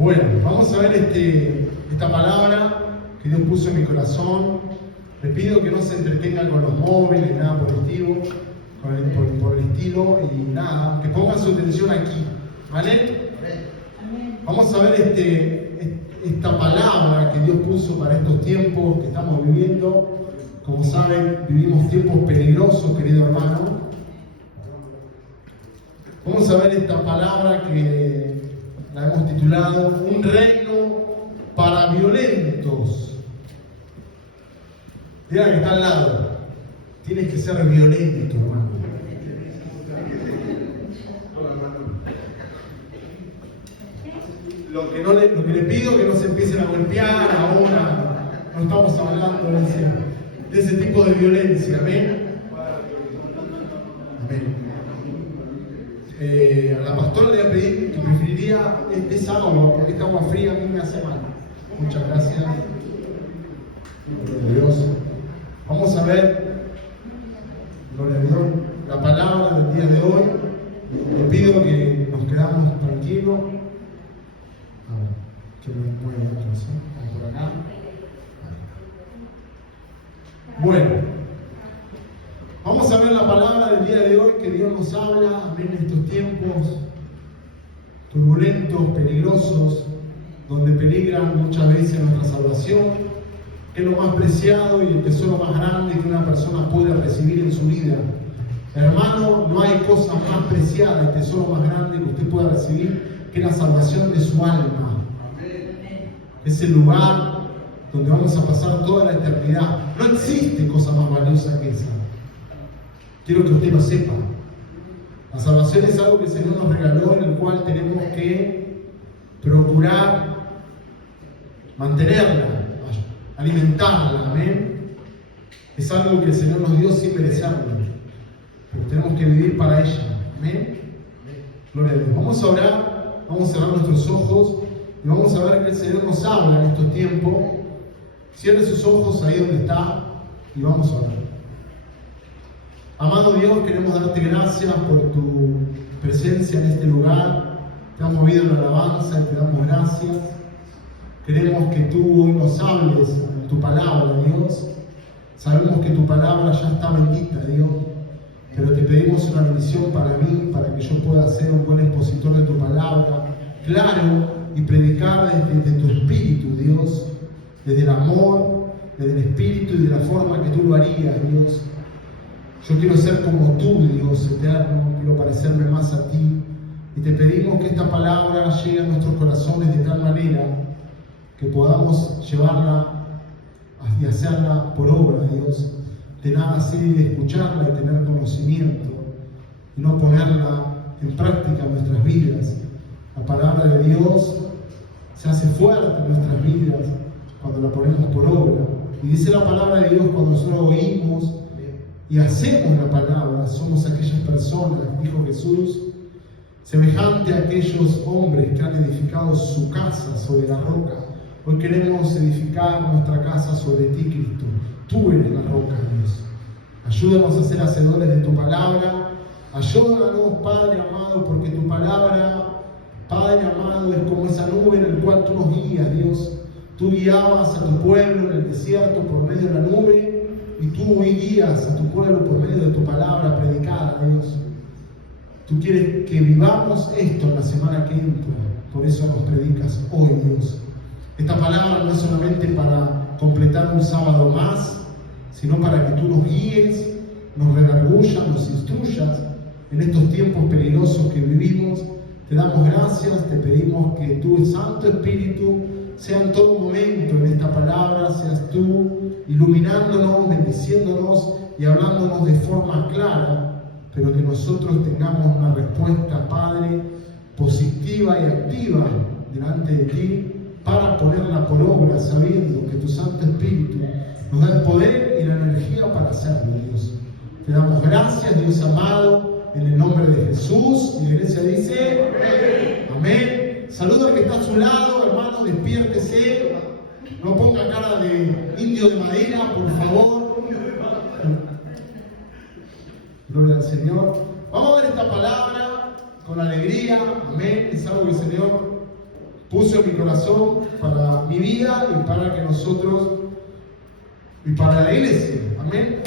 Bueno, vamos a ver esta palabra que Dios puso en mi corazón. Les pido que no se entretengan con los móviles, nada por el estilo, y nada, que pongan su atención aquí, ¿vale? Vamos a ver esta palabra que Dios puso para estos tiempos que estamos viviendo. Como saben, vivimos tiempos peligrosos, querido hermano. Vamos a ver esta palabra que la hemos titulado Un reino para violentos. Diga que está al lado. Tienes que ser violento, hermano. Lo que le pido es que no se empiecen a golpear ahora. No estamos hablando de ese tipo de violencia. Amén. Amén. A la pastora le voy a pedir que preferiría esa agua, porque esta agua fría a mí me hace mal. Muchas gracias. Gloria a Dios. Vamos a ver, gloria a Dios, la palabra del día de hoy. Le pido que nos quedamos tranquilos. A ver, que no me muevan otros, ¿eh? Vamos por acá. Bueno. Vamos a ver la palabra del día de hoy que Dios nos habla, amén, en estos tiempos turbulentos, peligrosos, donde peligran muchas veces nuestra salvación, que es lo más preciado y el tesoro más grande que una persona puede recibir en su vida. Hermano, no hay cosa más preciada y tesoro más grande que usted pueda recibir que la salvación de su alma. Es el lugar donde vamos a pasar toda la eternidad. No existe cosa más valiosa que esa. Quiero que usted lo sepa. La salvación es algo que el Señor nos regaló, en el cual tenemos que procurar mantenerla, alimentarla, amén. Es algo que el Señor nos dio sin merecerlo, pero tenemos que vivir para ella, amén. Gloria a Dios. Vamos a orar, vamos a cerrar nuestros ojos y vamos a ver que el Señor nos habla en estos tiempos. Cierre sus ojos ahí donde está y vamos a orar. Amado Dios, queremos darte gracias por tu presencia en este lugar. Te hemos movido en alabanza y te damos gracias. Queremos que tú hoy nos hables en tu palabra, Dios. Sabemos que tu palabra ya está bendita, Dios. Pero te pedimos una bendición para mí, para que yo pueda ser un buen expositor de tu palabra, claro, y predicar desde tu espíritu, Dios. Desde el amor, desde el espíritu y de la forma que tú lo harías, Dios. Yo quiero ser como tú, Dios eterno, quiero parecerme más a ti. Y te pedimos que esta palabra llegue a nuestros corazones de tal manera que podamos llevarla y hacerla por obra, Dios. De nada sirve escucharla y tener conocimiento y no ponerla en práctica en nuestras vidas. La palabra de Dios se hace fuerte en nuestras vidas cuando la ponemos por obra. Y dice la palabra de Dios, cuando nosotros oímos y hacemos la palabra, somos aquellas personas, dijo Jesús, semejante a aquellos hombres que han edificado su casa sobre la roca. Hoy queremos edificar nuestra casa sobre ti, Cristo. Tú eres la roca, Dios. Ayúdanos a ser hacedores de tu palabra. Ayúdanos, Padre amado, porque tu palabra, Padre amado, es como esa nube en la cual tú nos guías, Dios. Tú guiabas a tu pueblo en el desierto por medio de la nube. Y tú hoy guías a tu pueblo por medio de tu palabra predicada, Dios. Tú quieres que vivamos esto en la semana que entra. Por eso nos predicas hoy, Dios. Esta palabra no es solamente para completar un sábado más, sino para que tú nos guíes, nos redargullas, nos instruyas en estos tiempos peligrosos que vivimos. Te damos gracias, te pedimos que tu Santo Espíritu sea en todo momento en esta palabra, seas tú iluminándonos, bendiciéndonos y hablándonos de forma clara, pero que nosotros tengamos una respuesta, Padre, positiva y activa delante de ti para ponerla por obra, sabiendo que tu Santo Espíritu nos da el poder y la energía para hacerlo, Dios. Te damos gracias, Dios amado, en el nombre de Jesús. Y la iglesia dice, amén. Amén. Saluda al que está a su lado, hermano, despiértese. No ponga cara de indio de madera, por favor. Gloria al Señor. Vamos a ver esta palabra con alegría. Amén. Es algo que el Señor puso en mi corazón para mi vida y para que nosotros, y para la iglesia. Amén.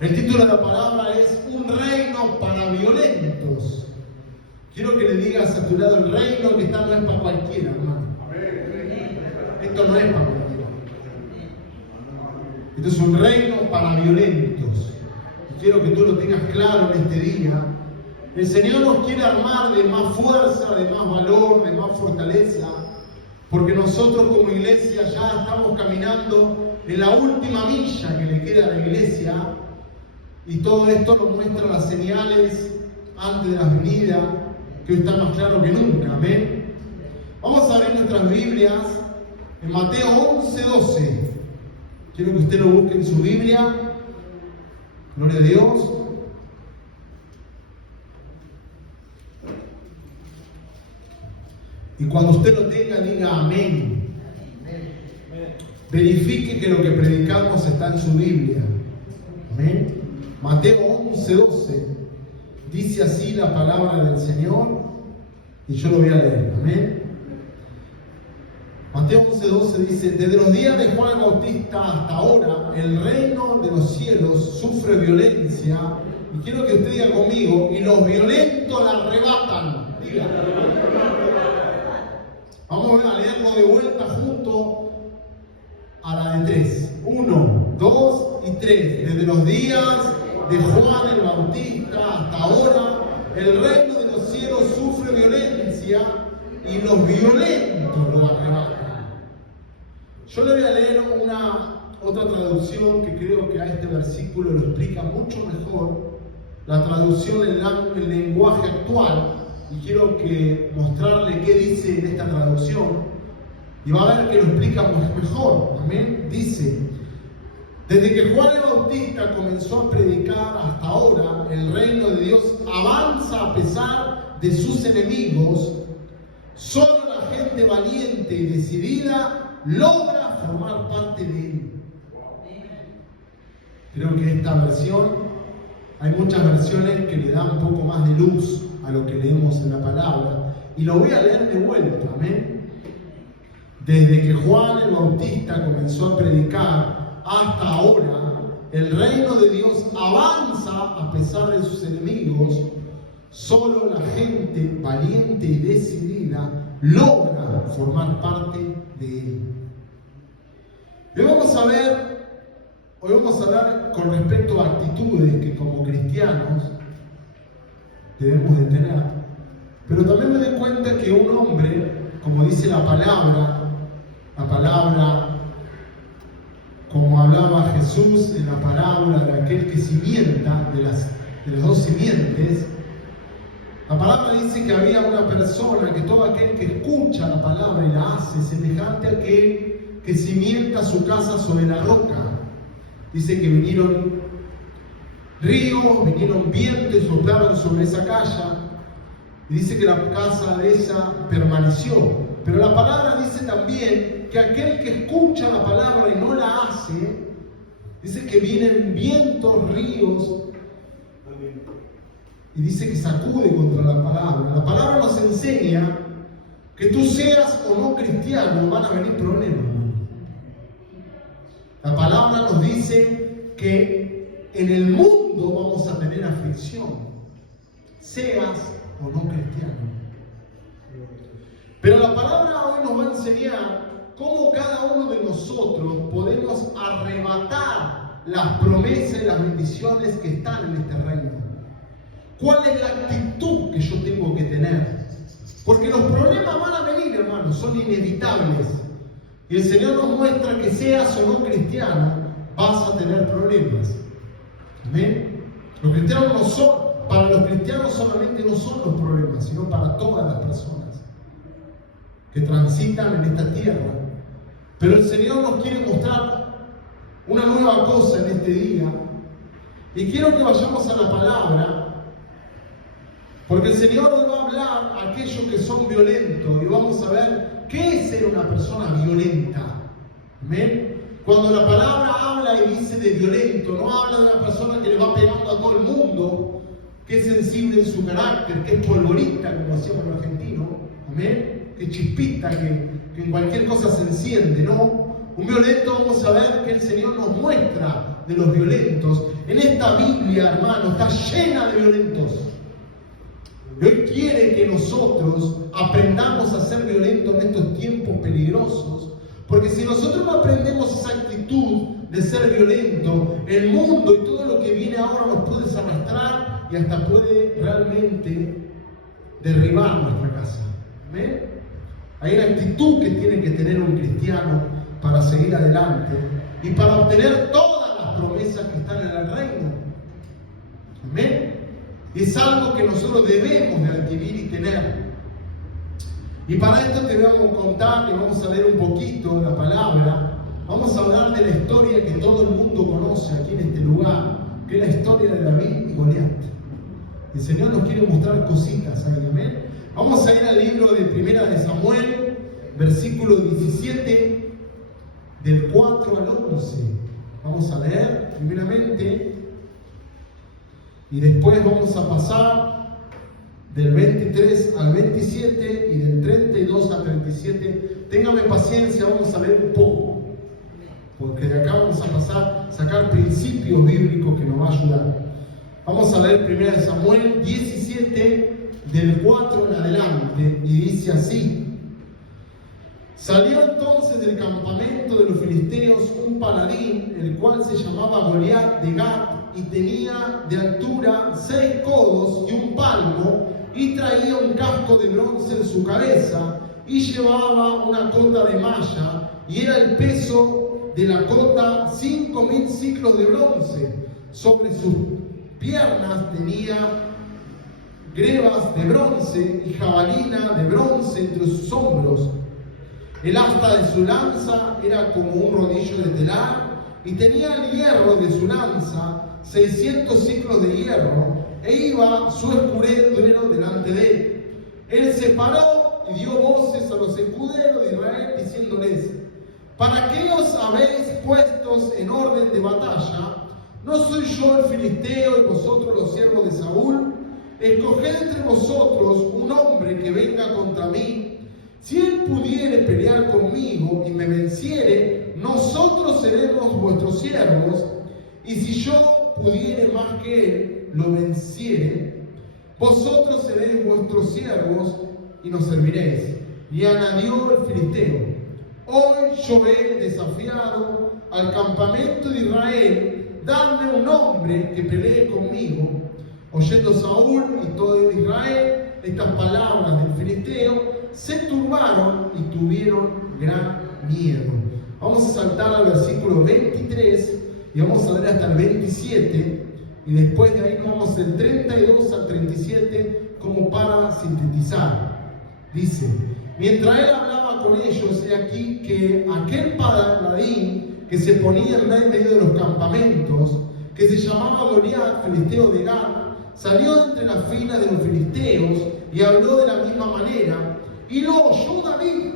El título de la palabra es Un reino para violentos. Quiero que le digas a tu lado: el reino que está no es para cualquiera, hermano. Esto no es para cualquiera. Esto es un reino para violentos. Y quiero que tú lo tengas claro en este día. El Señor nos quiere armar de más fuerza, de más valor, de más fortaleza, porque nosotros como iglesia ya estamos caminando en la última milla que le queda a la iglesia, y todo esto nos muestra las señales antes de la venida, que hoy está más claro que nunca. Amén. Vamos a abrir nuestras Biblias en Mateo 11:12. Quiero que usted lo busque en su Biblia. Gloria a Dios. Y cuando usted lo tenga, diga amén. Verifique que lo que predicamos está en su Biblia. Amén. Mateo 11:12. Dice así la palabra del Señor, y yo lo voy a leer. Amén. Mateo 11:12 dice: desde los días de Juan Bautista hasta ahora, el reino de los cielos sufre violencia. Y quiero que usted diga conmigo: y los violentos la arrebatan. Diga. Vamos a leerlo de vuelta junto a la de 3. 1, 2 y 3. Desde los días de Juan el Bautista hasta ahora, el reino de los cielos sufre violencia y los violentos lo arrebatan. Yo le voy a leer otra traducción que creo que a este versículo lo explica mucho mejor, la traducción en lenguaje actual, y quiero mostrarle qué dice en esta traducción, y va a ver que lo explica mejor. Amén. Dice: desde que Juan el Bautista comenzó a predicar hasta ahora, el reino de Dios avanza a pesar de sus enemigos. Solo la gente valiente y decidida logra formar parte de él. Creo que esta versión, hay muchas versiones que le dan un poco más de luz a lo que leemos en la palabra, y lo voy a leer de vuelta. Amén. Desde que Juan el Bautista comenzó a predicar hasta ahora, el reino de Dios avanza a pesar de sus enemigos. Solo la gente valiente y decidida logra formar parte de él. Hoy vamos a hablar con respecto a actitudes que como cristianos debemos de tener. Pero también me doy cuenta que un hombre, como dice la palabra, como hablaba Jesús en la parábola de aquel que simienta, de las dos simientes, la palabra dice que había una persona, que todo aquel que escucha la palabra y la hace, semejante a aquel que cimienta su casa sobre la roca. Dice que vinieron ríos, vinieron vientos y soplaron sobre esa casa, y dice que la casa de esa permaneció. Pero la palabra dice también que aquel que escucha la palabra y no la hace, dice que vienen vientos, ríos, y dice que sacude contra la palabra. La palabra nos enseña que tú seas o no cristiano, van a venir problemas. La palabra nos dice que en el mundo vamos a tener aflicción, seas o no cristiano. Pero la palabra hoy nos va a enseñar cómo cada uno de nosotros podemos arrebatar las promesas y las bendiciones que están en este reino. ¿Cuál es la actitud que yo tengo que tener? Porque los problemas van a venir, hermanos, son inevitables. Y el Señor nos muestra que seas o no cristiano, vas a tener problemas. Amén. Los cristianos no son, para los cristianos solamente no son los problemas, sino para todas las personas que transitan en esta tierra. Pero el Señor nos quiere mostrar una nueva cosa en este día, y quiero que vayamos a la palabra, porque el Señor nos va a hablar a aquellos que son violentos, y vamos a ver qué es ser una persona violenta. ¿Amén? Cuando la palabra habla y dice de violento, no habla de una persona que le va pegando a todo el mundo, que es sensible en su carácter, que es polvorita, como decíamos los argentinos. ¿Amén? que chispita, que en cualquier cosa se enciende, ¿no? Un violento, vamos a ver que el Señor nos muestra de los violentos. En esta Biblia, hermano, está llena de violentos. Y hoy quiere que nosotros aprendamos a ser violentos en estos tiempos peligrosos, porque si nosotros no aprendemos esa actitud de ser violento, el mundo y todo lo que viene ahora nos puede desarrastrar y hasta puede realmente derribar nuestra casa. ¿Amén? Hay una actitud que tiene que tener un cristiano para seguir adelante y para obtener todas las promesas que están en el reino. Amén. Es algo que nosotros debemos de adquirir y tener. Y para esto te vamos a contar, y vamos a leer un poquito la palabra. Vamos a hablar de la historia que todo el mundo conoce aquí en este lugar, que es la historia de David y Goliat. El Señor nos quiere mostrar cositas ahí, amén. Vamos a ir al libro de Primera de Samuel, versículo 17, del 4 al 11. Vamos a leer primeramente y después vamos a pasar del 23 al 27 y del 32 al 37. Téngame paciencia, vamos a leer un poco, porque de acá vamos a sacar principios bíblicos que nos va a ayudar. Vamos a leer 1 Samuel 17, del 4 en adelante, y dice así: Salió entonces del campamento de los filisteos un paladín, el cual se llamaba Goliat de Gat, y tenía de altura 6 codos y un palmo, y traía un casco de bronce en su cabeza, y llevaba una cota de malla, y era el peso de la cota 5.000 ciclos de bronce. Sobre sus piernas tenía grebas de bronce y jabalina de bronce entre sus hombros. El asta de su lanza era como un rodillo de telar, y tenía el hierro de su lanza 600 ciclos de hierro, e iba su escudero delante de él. Él se paró y dio voces a los escuderos de Israel, diciéndoles: ¿Para qué os habéis puestos en orden de batalla? ¿No soy yo el filisteo y vosotros los siervos de Saúl? Escoged entre vosotros un hombre que venga contra mí. Si él pudiere pelear conmigo y me venciere, nosotros seremos vuestros siervos, y si yo pudiere más que él lo venciere, vosotros seréis vuestros siervos y nos serviréis. Y añadió el filisteo: Hoy yo he desafiado al campamento de Israel, dadme un hombre que pelee conmigo. Oyendo Saúl y todo Israel estas palabras del filisteo, se turbaron y tuvieron gran miedo. Vamos a saltar al versículo 23 y vamos a leer hasta el 27, y después de ahí vamos del 32 al 37 como para sintetizar. Dice: Mientras él hablaba con ellos, he aquí que aquel paladín que se ponía en medio de los campamentos, que se llamaba Goliat, filisteo de Gat, salió entre las filas de los filisteos y habló de la misma manera, y lo oyó David.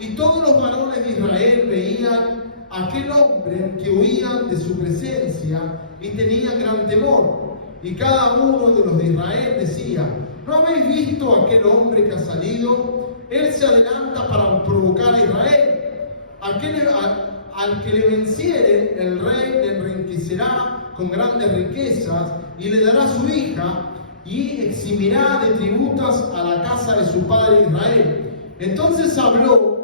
Y todos los varones de Israel veían a aquel hombre que huían de su presencia y tenían gran temor. Y cada uno de los de Israel decía: ¿No habéis visto a aquel hombre que ha salido? Él se adelanta para provocar a Israel. Al que le venciere, el rey le enriquecerá con grandes riquezas y le dará su hija, y eximirá de tributas a la casa de su padre Israel. Entonces habló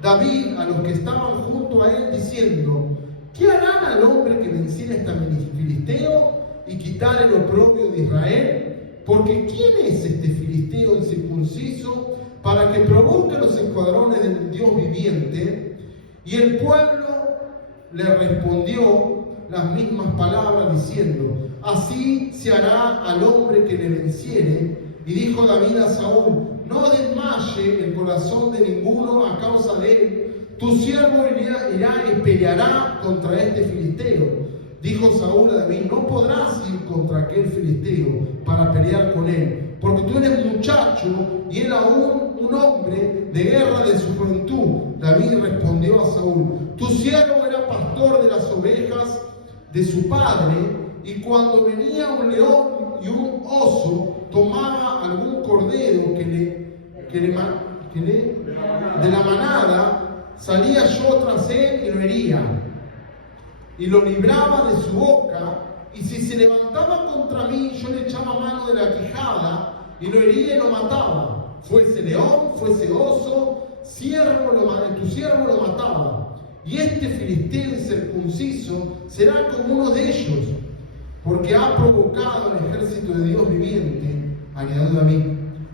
David a los que estaban junto a él, diciendo: ¿Qué harán al hombre que venciere a este filisteo y quitare el oprobio de Israel? Porque ¿quién es este filisteo incircunciso para que provoque los escuadrones del Dios viviente? Y el pueblo le respondió las mismas palabras, diciendo: Así se hará al hombre que le venciere. Y dijo David a Saúl: No desmaye el corazón de ninguno a causa de él. Tu siervo irá y peleará contra este filisteo. Dijo Saúl a David: No podrás ir contra aquel filisteo para pelear con él, porque tú eres muchacho y él aún un hombre de guerra de su juventud. David respondió a Saúl: Tu siervo era pastor de las ovejas de su padre, y cuando venía un león y un oso, tomaba algún cordero que de la manada, salía yo tras él y lo hería, y lo libraba de su boca, y si se levantaba contra mí, yo le echaba mano de la quijada, y lo hería y lo mataba. Fuese león, fuese oso, tu siervo lo mataba. Y este filisteo incircunciso será como uno de ellos, porque ha provocado al ejército de Dios viviente, añadió David.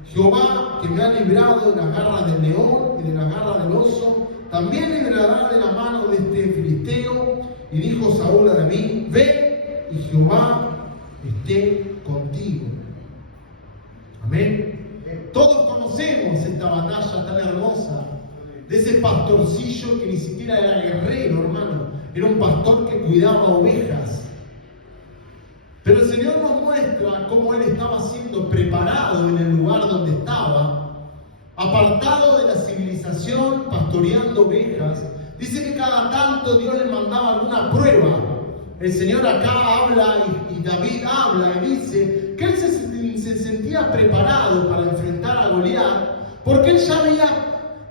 Jehová, que me ha librado de la garra del león y de la garra del oso, también librará de la mano de este filisteo. Y dijo Saúl a David: ve, y Jehová esté contigo. Amén. Todos conocemos esta batalla tan hermosa de ese pastorcillo que ni siquiera era guerrero, hermano. Era un pastor que cuidaba ovejas. Pero el Señor nos muestra cómo él estaba siendo preparado en el lugar donde estaba, apartado de la civilización, pastoreando ovejas. Dice que cada tanto Dios le mandaba alguna prueba. El Señor acá habla y David habla y dice que él se sentía preparado para enfrentar a Goliat, porque él ya había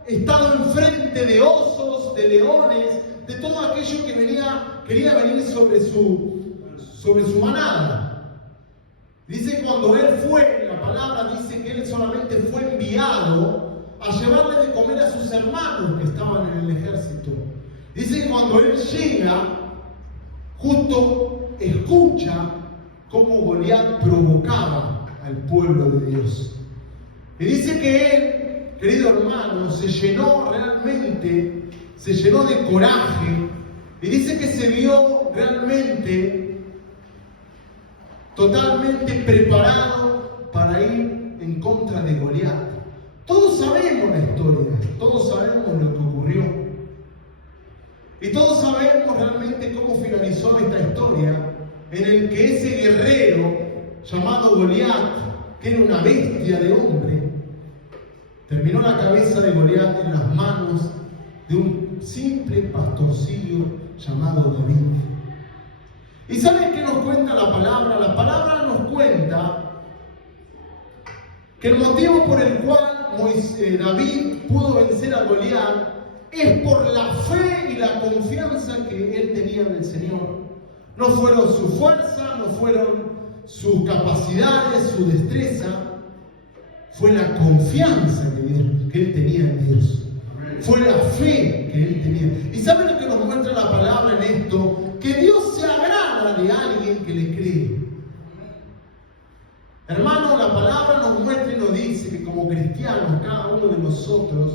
estado enfrente de osos, de leones, de todo aquello que quería venir sobre su manada. Dice que cuando él fue, la palabra dice que él solamente fue enviado a llevarle de comer a sus hermanos que estaban en el ejército. Dice que cuando él llega, justo escucha cómo Goliat provocaba al pueblo de Dios. Y dice que él, querido hermano, se llenó de coraje, y dice que se vio realmente totalmente preparado para ir en contra de Goliat. Todos sabemos la historia, todos sabemos lo que ocurrió. Y todos sabemos realmente cómo finalizó esta historia, en el que ese guerrero llamado Goliat, que era una bestia de hombre, terminó la cabeza de Goliat en las manos de un simple pastorcillo llamado David. ¿Y saben qué nos cuenta la palabra? La palabra nos cuenta que el motivo por el cual David pudo vencer a Goliat es por la fe y la confianza que él tenía en el Señor. No fueron su fuerza, no fueron sus capacidades, su destreza, fue la confianza que él tenía en Dios. Fue la fe que él tenía. ¿Y saben lo que nos muestra la palabra en esto? Que Dios se agrada de alguien que le cree. Hermano, la palabra nos muestra y nos dice que como cristianos, cada uno de nosotros,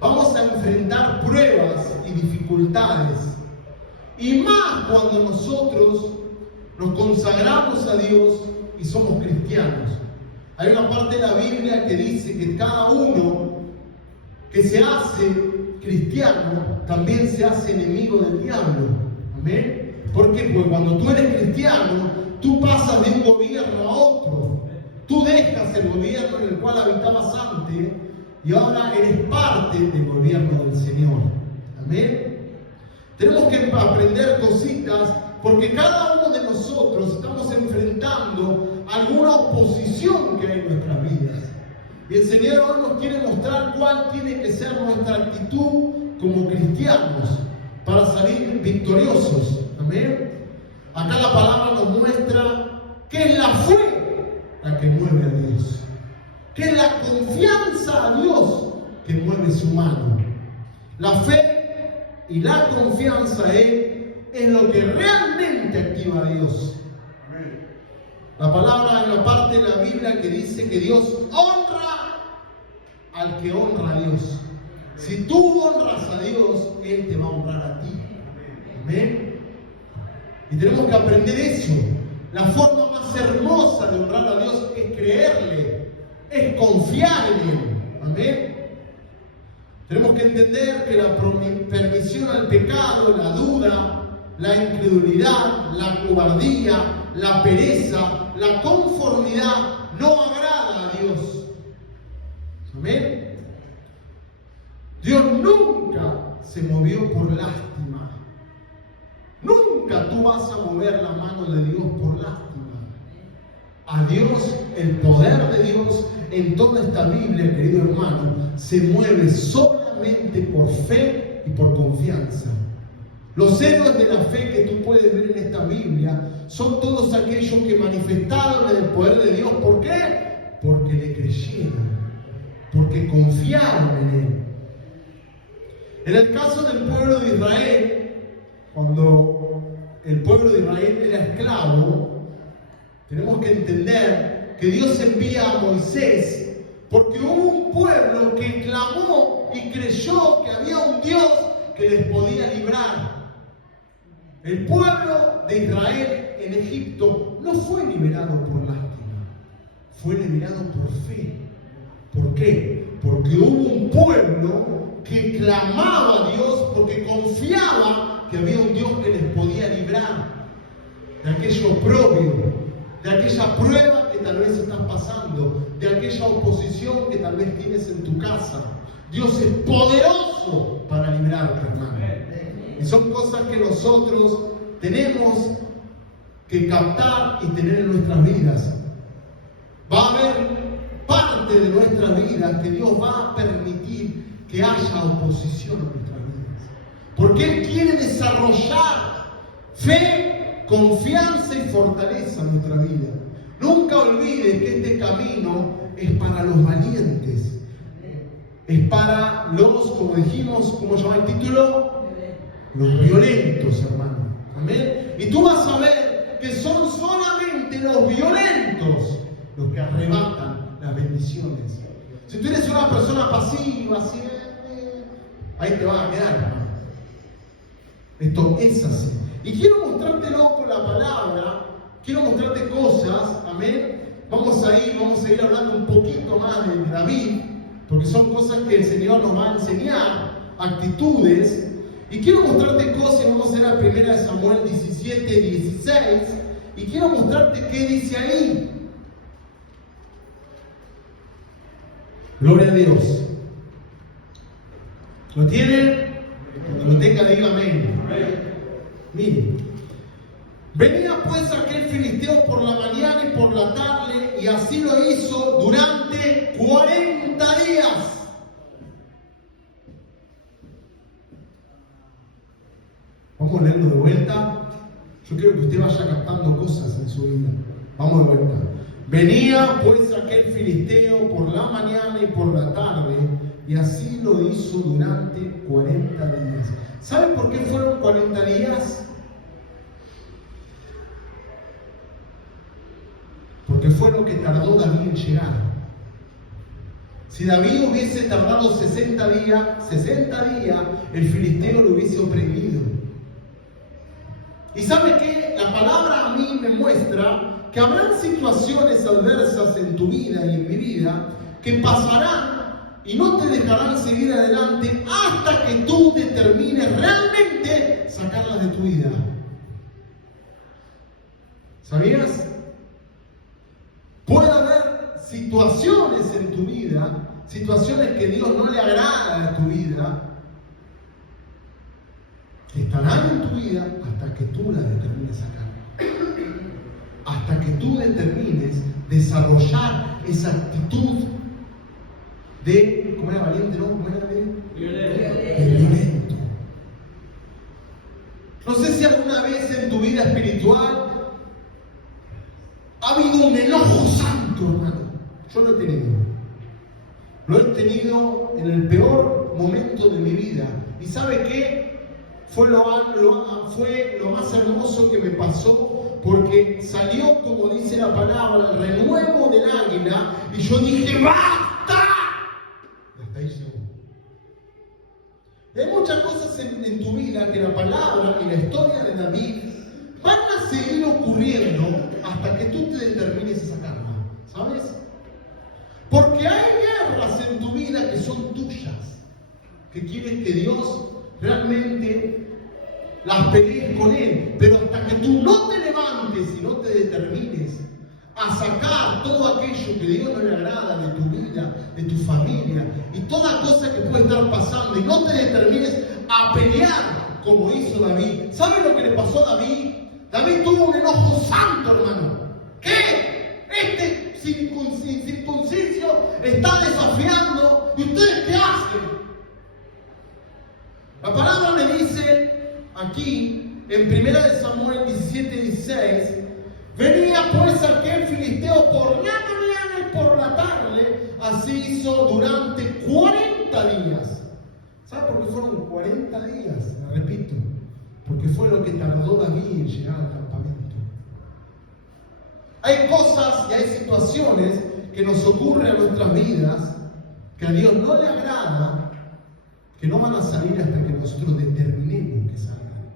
vamos a enfrentar pruebas y dificultades. Y más cuando nosotros nos consagramos a Dios y somos cristianos. Hay una parte de la Biblia que dice que cada uno que se hace cristiano también se hace enemigo del diablo. Amén. ¿Por qué? Porque cuando tú eres cristiano, tú pasas de un gobierno a otro. Tú dejas el gobierno en el cual habitabas antes y ahora eres parte del gobierno del Señor. Amén. Tenemos que aprender cositas porque cada uno de nosotros estamos enfrentando alguna oposición que hay en nuestras vidas. Y el Señor hoy nos quiere mostrar cuál tiene que ser nuestra actitud como cristianos para salir victoriosos. Amén. Acá la palabra nos muestra que es la fe la que mueve a Dios, que es la confianza a Dios que mueve su mano. La fe y la confianza es lo que realmente activa a Dios. La palabra en la parte de la Biblia que dice que Dios honra al que honra a Dios. Si tú honras a Dios, Él te va a honrar a ti. Amén. Y tenemos que aprender eso. La forma más hermosa de honrar a Dios es creerle, es confiar en Él. Amén. Tenemos que entender que la permisión al pecado, la duda, la incredulidad, la cobardía, la pereza, la conformidad no agrada a Dios. Amén. Dios nunca se movió por lástima. Nunca tú vas a mover la mano de Dios por lástima. A Dios, el poder de Dios en toda esta Biblia, querido hermano, se mueve solamente por fe y por confianza. Los héroes de la fe que tú puedes ver en esta Biblia son todos aquellos que manifestaron el poder de Dios. ¿Por qué? Porque le creyeron, porque confiaron en Él. En el caso del pueblo de Israel, cuando el pueblo de Israel era esclavo, tenemos que entender que Dios envía a Moisés porque hubo un pueblo que clamó y creyó que había un Dios que les podía librar. El pueblo de Israel en Egipto no fue liberado por lástima, fue liberado por fe. ¿Por qué? Porque hubo un pueblo que clamaba a Dios, porque confiaba que había un Dios que les podía librar de aquello oprobio, de aquella prueba que tal vez estás pasando, de aquella oposición que tal vez tienes en tu casa. Dios es poderoso para librarte, hermano. Y son cosas que nosotros tenemos que captar y tener en nuestras vidas. Va a haber parte de nuestras vidas que Dios va a permitir que haya oposición en nuestras vidas. Porque Él quiere desarrollar fe, confianza y fortaleza en nuestra vida. Nunca olvides que este camino es para los valientes. Es para los, como dijimos, ¿cómo se llama el título? Los violentos, hermano. Amén. Y tú vas a ver que son solamente los violentos los que arrebatan las bendiciones. Si tú eres una persona pasiva, así, ahí te va a quedar, hermano. Esto es así. Y quiero mostrártelo con la palabra, quiero mostrarte cosas, amén. Vamos a ir hablando un poquito más de David, porque son cosas que el Señor nos va a enseñar, actitudes. Y quiero mostrarte cosas, vamos a ir a 1 Samuel 17, 16, y quiero mostrarte qué dice ahí. Gloria a Dios. ¿Lo tienen? Cuando lo tenga, diga amén. Miren. Venía pues aquel filisteo por la mañana y por la tarde, y así lo hizo durante 40 días. Vamos a leerlo de vuelta. Yo quiero que usted vaya captando cosas en su vida. Vamos de vuelta. Venía pues aquel filisteo por la mañana y por la tarde, y así lo hizo durante 40 días. ¿Saben por qué fueron 40 días? Porque fue lo que tardó David en llegar. Si David hubiese tardado 60 días, el filisteo lo hubiese oprimido. ¿Y sabe qué? La palabra a mí me muestra que habrán situaciones adversas en tu vida y en mi vida que pasarán y no te dejarán seguir adelante hasta que tú determines realmente sacarlas de tu vida. ¿Sabías? Puede haber situaciones en tu vida, situaciones que Dios no le agrada a tu vida, que estarán en tu vida hasta que tú las determines sacar. Hasta que tú determines desarrollar esa actitud de, ¿cómo era valiente, no? ¿Cómo era violento? No sé si alguna vez en tu vida espiritual ha habido un enojo santo, hermano. Yo lo he tenido. Lo he tenido en el peor momento de mi vida. ¿Y sabe qué? Fue lo más hermoso que me pasó, porque salió, como dice la palabra, el renuevo del águila, y yo dije, ¡basta! Hasta ahí llegó. Hay muchas cosas en tu vida que la palabra y la historia de David van a seguir ocurriendo hasta que tú te determines a sacarla, ¿sabes? Porque hay guerras en tu vida que son tuyas, que quieres que Dios realmente las pelees con Él, pero hasta que tú no te levantes y no te determines a sacar todo aquello que Dios no le agrada de tu vida, de tu familia y toda cosa que puede estar pasando, y no te determines a pelear como hizo David. ¿Sabe lo que le pasó a David? David tuvo un enojo santo, hermano. ¿Qué? Este circuncisio está desafiando, y ustedes qué La palabra me dice aquí, en 1 Samuel 17:16, venía pues aquel filisteo por la mañana y por la tarde, así hizo durante 40 días. ¿Sabe por qué fueron 40 días? La repito, porque fue lo que tardó David en llegar al campamento. Hay cosas y hay situaciones que nos ocurren en nuestras vidas que a Dios no le agrada, que no van a salir hasta que nosotros determinemos que salgan.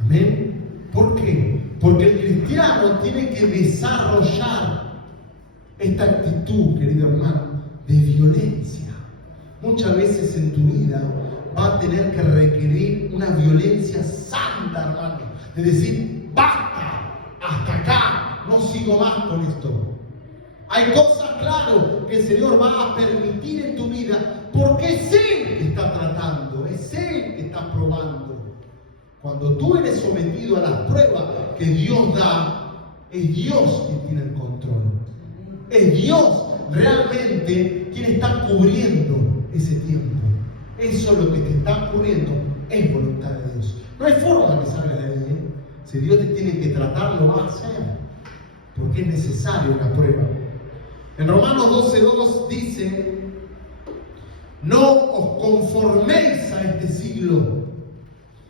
Amén. ¿Por qué? Porque el cristiano tiene que desarrollar esta actitud, querido hermano, de violencia. Muchas veces en tu vida va a tener que requerir una violencia santa, hermano, de decir, basta, hasta acá, no sigo más con esto. Hay cosas, claro, que el Señor va a permitir en tu vida, porque es Él que está tratando, es Él que está probando. Cuando tú eres sometido a las pruebas que Dios da, es Dios quien tiene el control. Es Dios realmente quien está cubriendo ese tiempo. Eso es lo que te está ocurriendo, es voluntad de Dios. No hay forma que salga de ahí. Si Dios te tiene que tratar, lo va a hacer, porque es necesario la prueba. En Romanos 12:2 dice, no os conforméis a este siglo,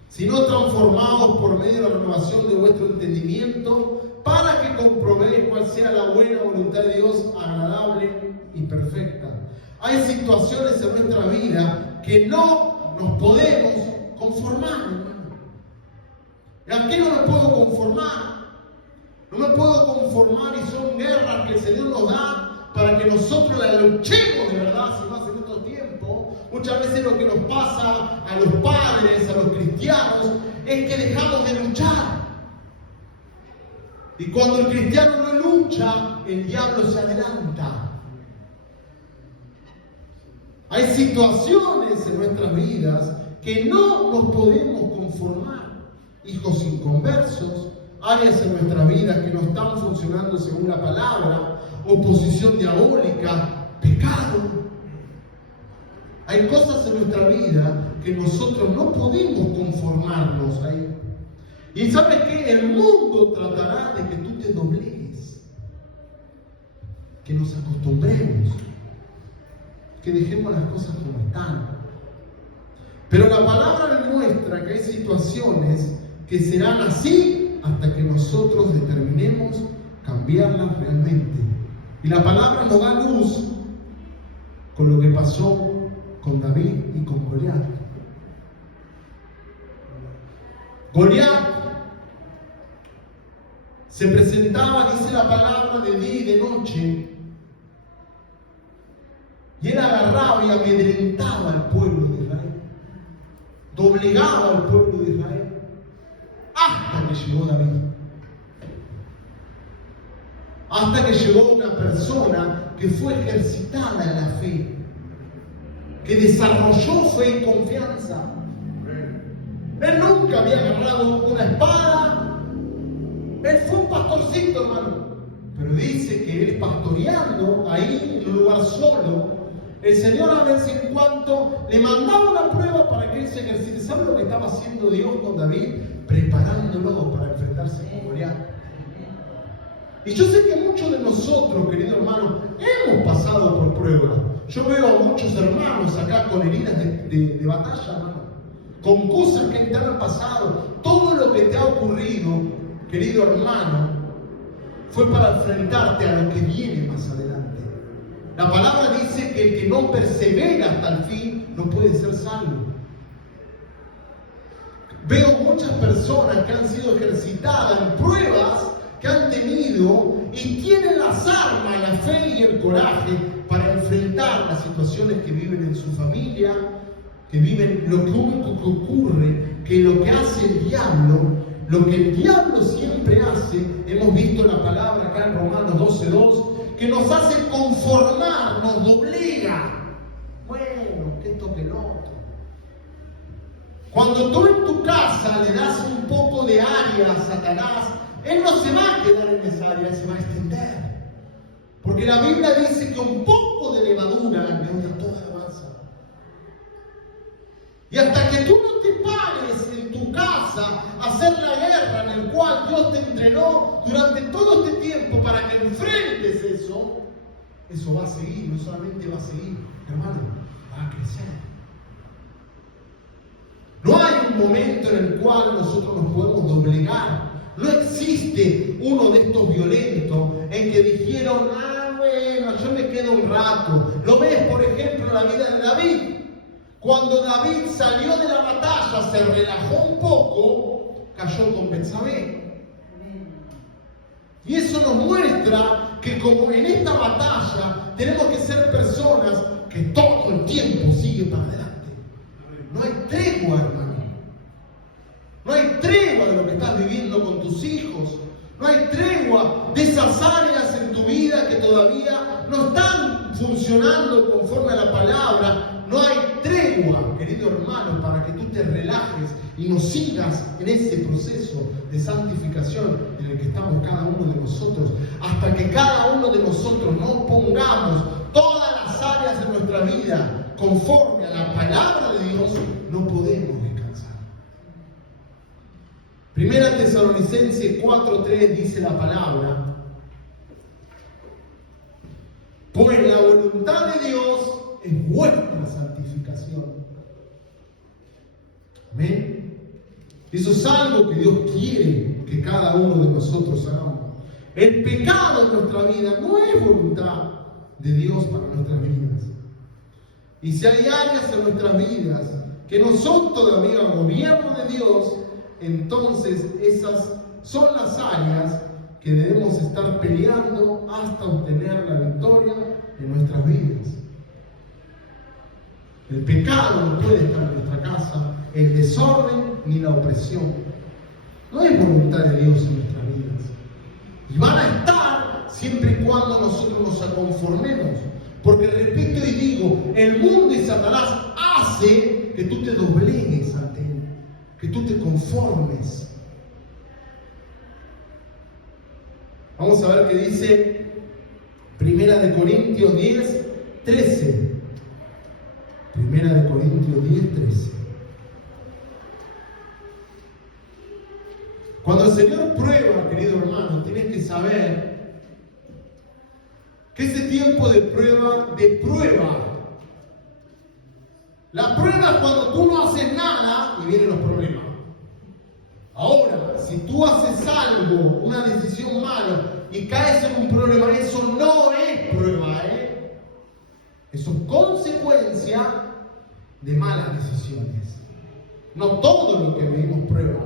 sino transformaos por medio de la renovación de vuestro entendimiento, para que comprobéis cuál sea la buena voluntad de Dios, agradable y perfecta. Hay situaciones en nuestra vida que no nos podemos conformar, hermano. ¿A qué no me puedo conformar? No me puedo conformar, y son guerras que el Señor nos da para que nosotros la luchemos de verdad, si más en nuestro tiempo. Muchas veces lo que nos pasa a los padres, a los cristianos, es que dejamos de luchar. Y cuando el cristiano no lucha, el diablo se adelanta. Hay situaciones en nuestras vidas que no nos podemos conformar. Hijos inconversos, áreas en nuestra vida que no están funcionando según la palabra, oposición diabólica, pecado. Hay cosas en nuestra vida que nosotros no podemos conformarnos ahí. Y ¿sabes qué? El mundo tratará de que tú te doblegues, que nos acostumbremos, que dejemos las cosas como están. Pero la palabra demuestra que hay situaciones que serán así hasta que nosotros determinemos cambiarlas realmente. Y la palabra nos da luz con lo que pasó con David y con Goliat. Goliat se presentaba, dice la palabra, de día y de noche, y él agarraba y amedrentaba al pueblo de Israel, doblegaba al pueblo de Israel, hasta que llegó David. Hasta que llegó una persona que fue ejercitada en la fe, que desarrolló fe y confianza. Él nunca había agarrado una espada. Él fue un pastorcito, hermano. Pero dice que él pastoreando ahí en un lugar solo, el Señor a vez en cuando le mandaba una prueba para que él se ejercite. ¿Sabe lo que estaba haciendo Dios con David? Preparándolo para enfrentarse con Goliat. Y yo sé que muchos de nosotros, queridos hermanos, hemos pasado por pruebas. Yo veo a muchos hermanos acá con heridas de batalla, hermano, con cosas que te han pasado. Todo lo que te ha ocurrido, querido hermano, fue para enfrentarte a lo que viene más adelante. La palabra dice que el que no persevera hasta el fin no puede ser salvo. Veo muchas personas que han sido ejercitadas en pruebas que han tenido y tienen las armas, la fe y el coraje para enfrentar las situaciones que viven en su familia, que viven lo único que ocurre, que lo que hace el diablo, lo que el diablo siempre hace, hemos visto la palabra acá en Romanos 12:2, que nos hace conformar, nos doblega. Bueno, que esto que lo otro. Cuando tú en tu casa le das un poco de área a Satanás, él no se va a quedar en esa área, se va a extender. Porque la Biblia dice que un poco de levadura leuda toda la masa. Y hasta que tú no te pares en tu casa a hacer la guerra en el cual Dios te entrenó durante todo este tiempo para que enfrentes eso, eso va a seguir, no solamente va a seguir, hermano, va a crecer. No hay un momento en el cual nosotros nos podemos doblegar. No existe uno de estos violentos en que dijeron, bueno, yo me quedo un rato. Lo ves, por ejemplo, en la vida de David. Cuando David salió de la batalla, se relajó un poco, cayó con Betsabé. Y eso nos muestra que como en esta batalla tenemos que ser personas que todo el tiempo siguen para adelante. No hay tregua, hermano. No hay tregua de lo que estás viviendo con tus hijos. No hay tregua de esas áreas en tu vida que todavía no están funcionando conforme a la palabra. No hay tregua, querido hermano, para que tú te relajes y no sigas en ese proceso de santificación en el que estamos cada uno de nosotros. Hasta que cada uno de nosotros no pongamos todas las áreas de nuestra vida conforme a la palabra de Dios, no podemos descansar. Primera Tesalonicenses 4:3 dice la palabra: pues la voluntad de Dios es vuestra santificación. Amén. Eso es algo que Dios quiere que cada uno de nosotros hagamos. El pecado en nuestra vida no es voluntad de Dios para nuestras vidas. Y si hay áreas en nuestras vidas que no son todavía gobierno de Dios, entonces esas son las áreas que debemos estar peleando hasta obtener la victoria en nuestras vidas. El pecado no puede estar en nuestra casa, el desorden ni la opresión. No es voluntad de Dios en nuestras vidas. Y van a estar siempre y cuando nosotros nos conformemos. Porque repito y digo, el mundo y Satanás hace que tú te doblegues ante él, que tú te conformes. Vamos a ver qué dice Primera de Corintios 10:13. Primera de Corintios 10:13. Cuando el Señor prueba, querido hermano, tienes que saber que ese tiempo de prueba, la prueba es cuando tú no haces nada y vienen los problemas. Ahora, si tú haces algo, una decisión mala y caes en un problema, eso no es prueba, eso es consecuencia de malas decisiones. No todo lo que vivimos prueba.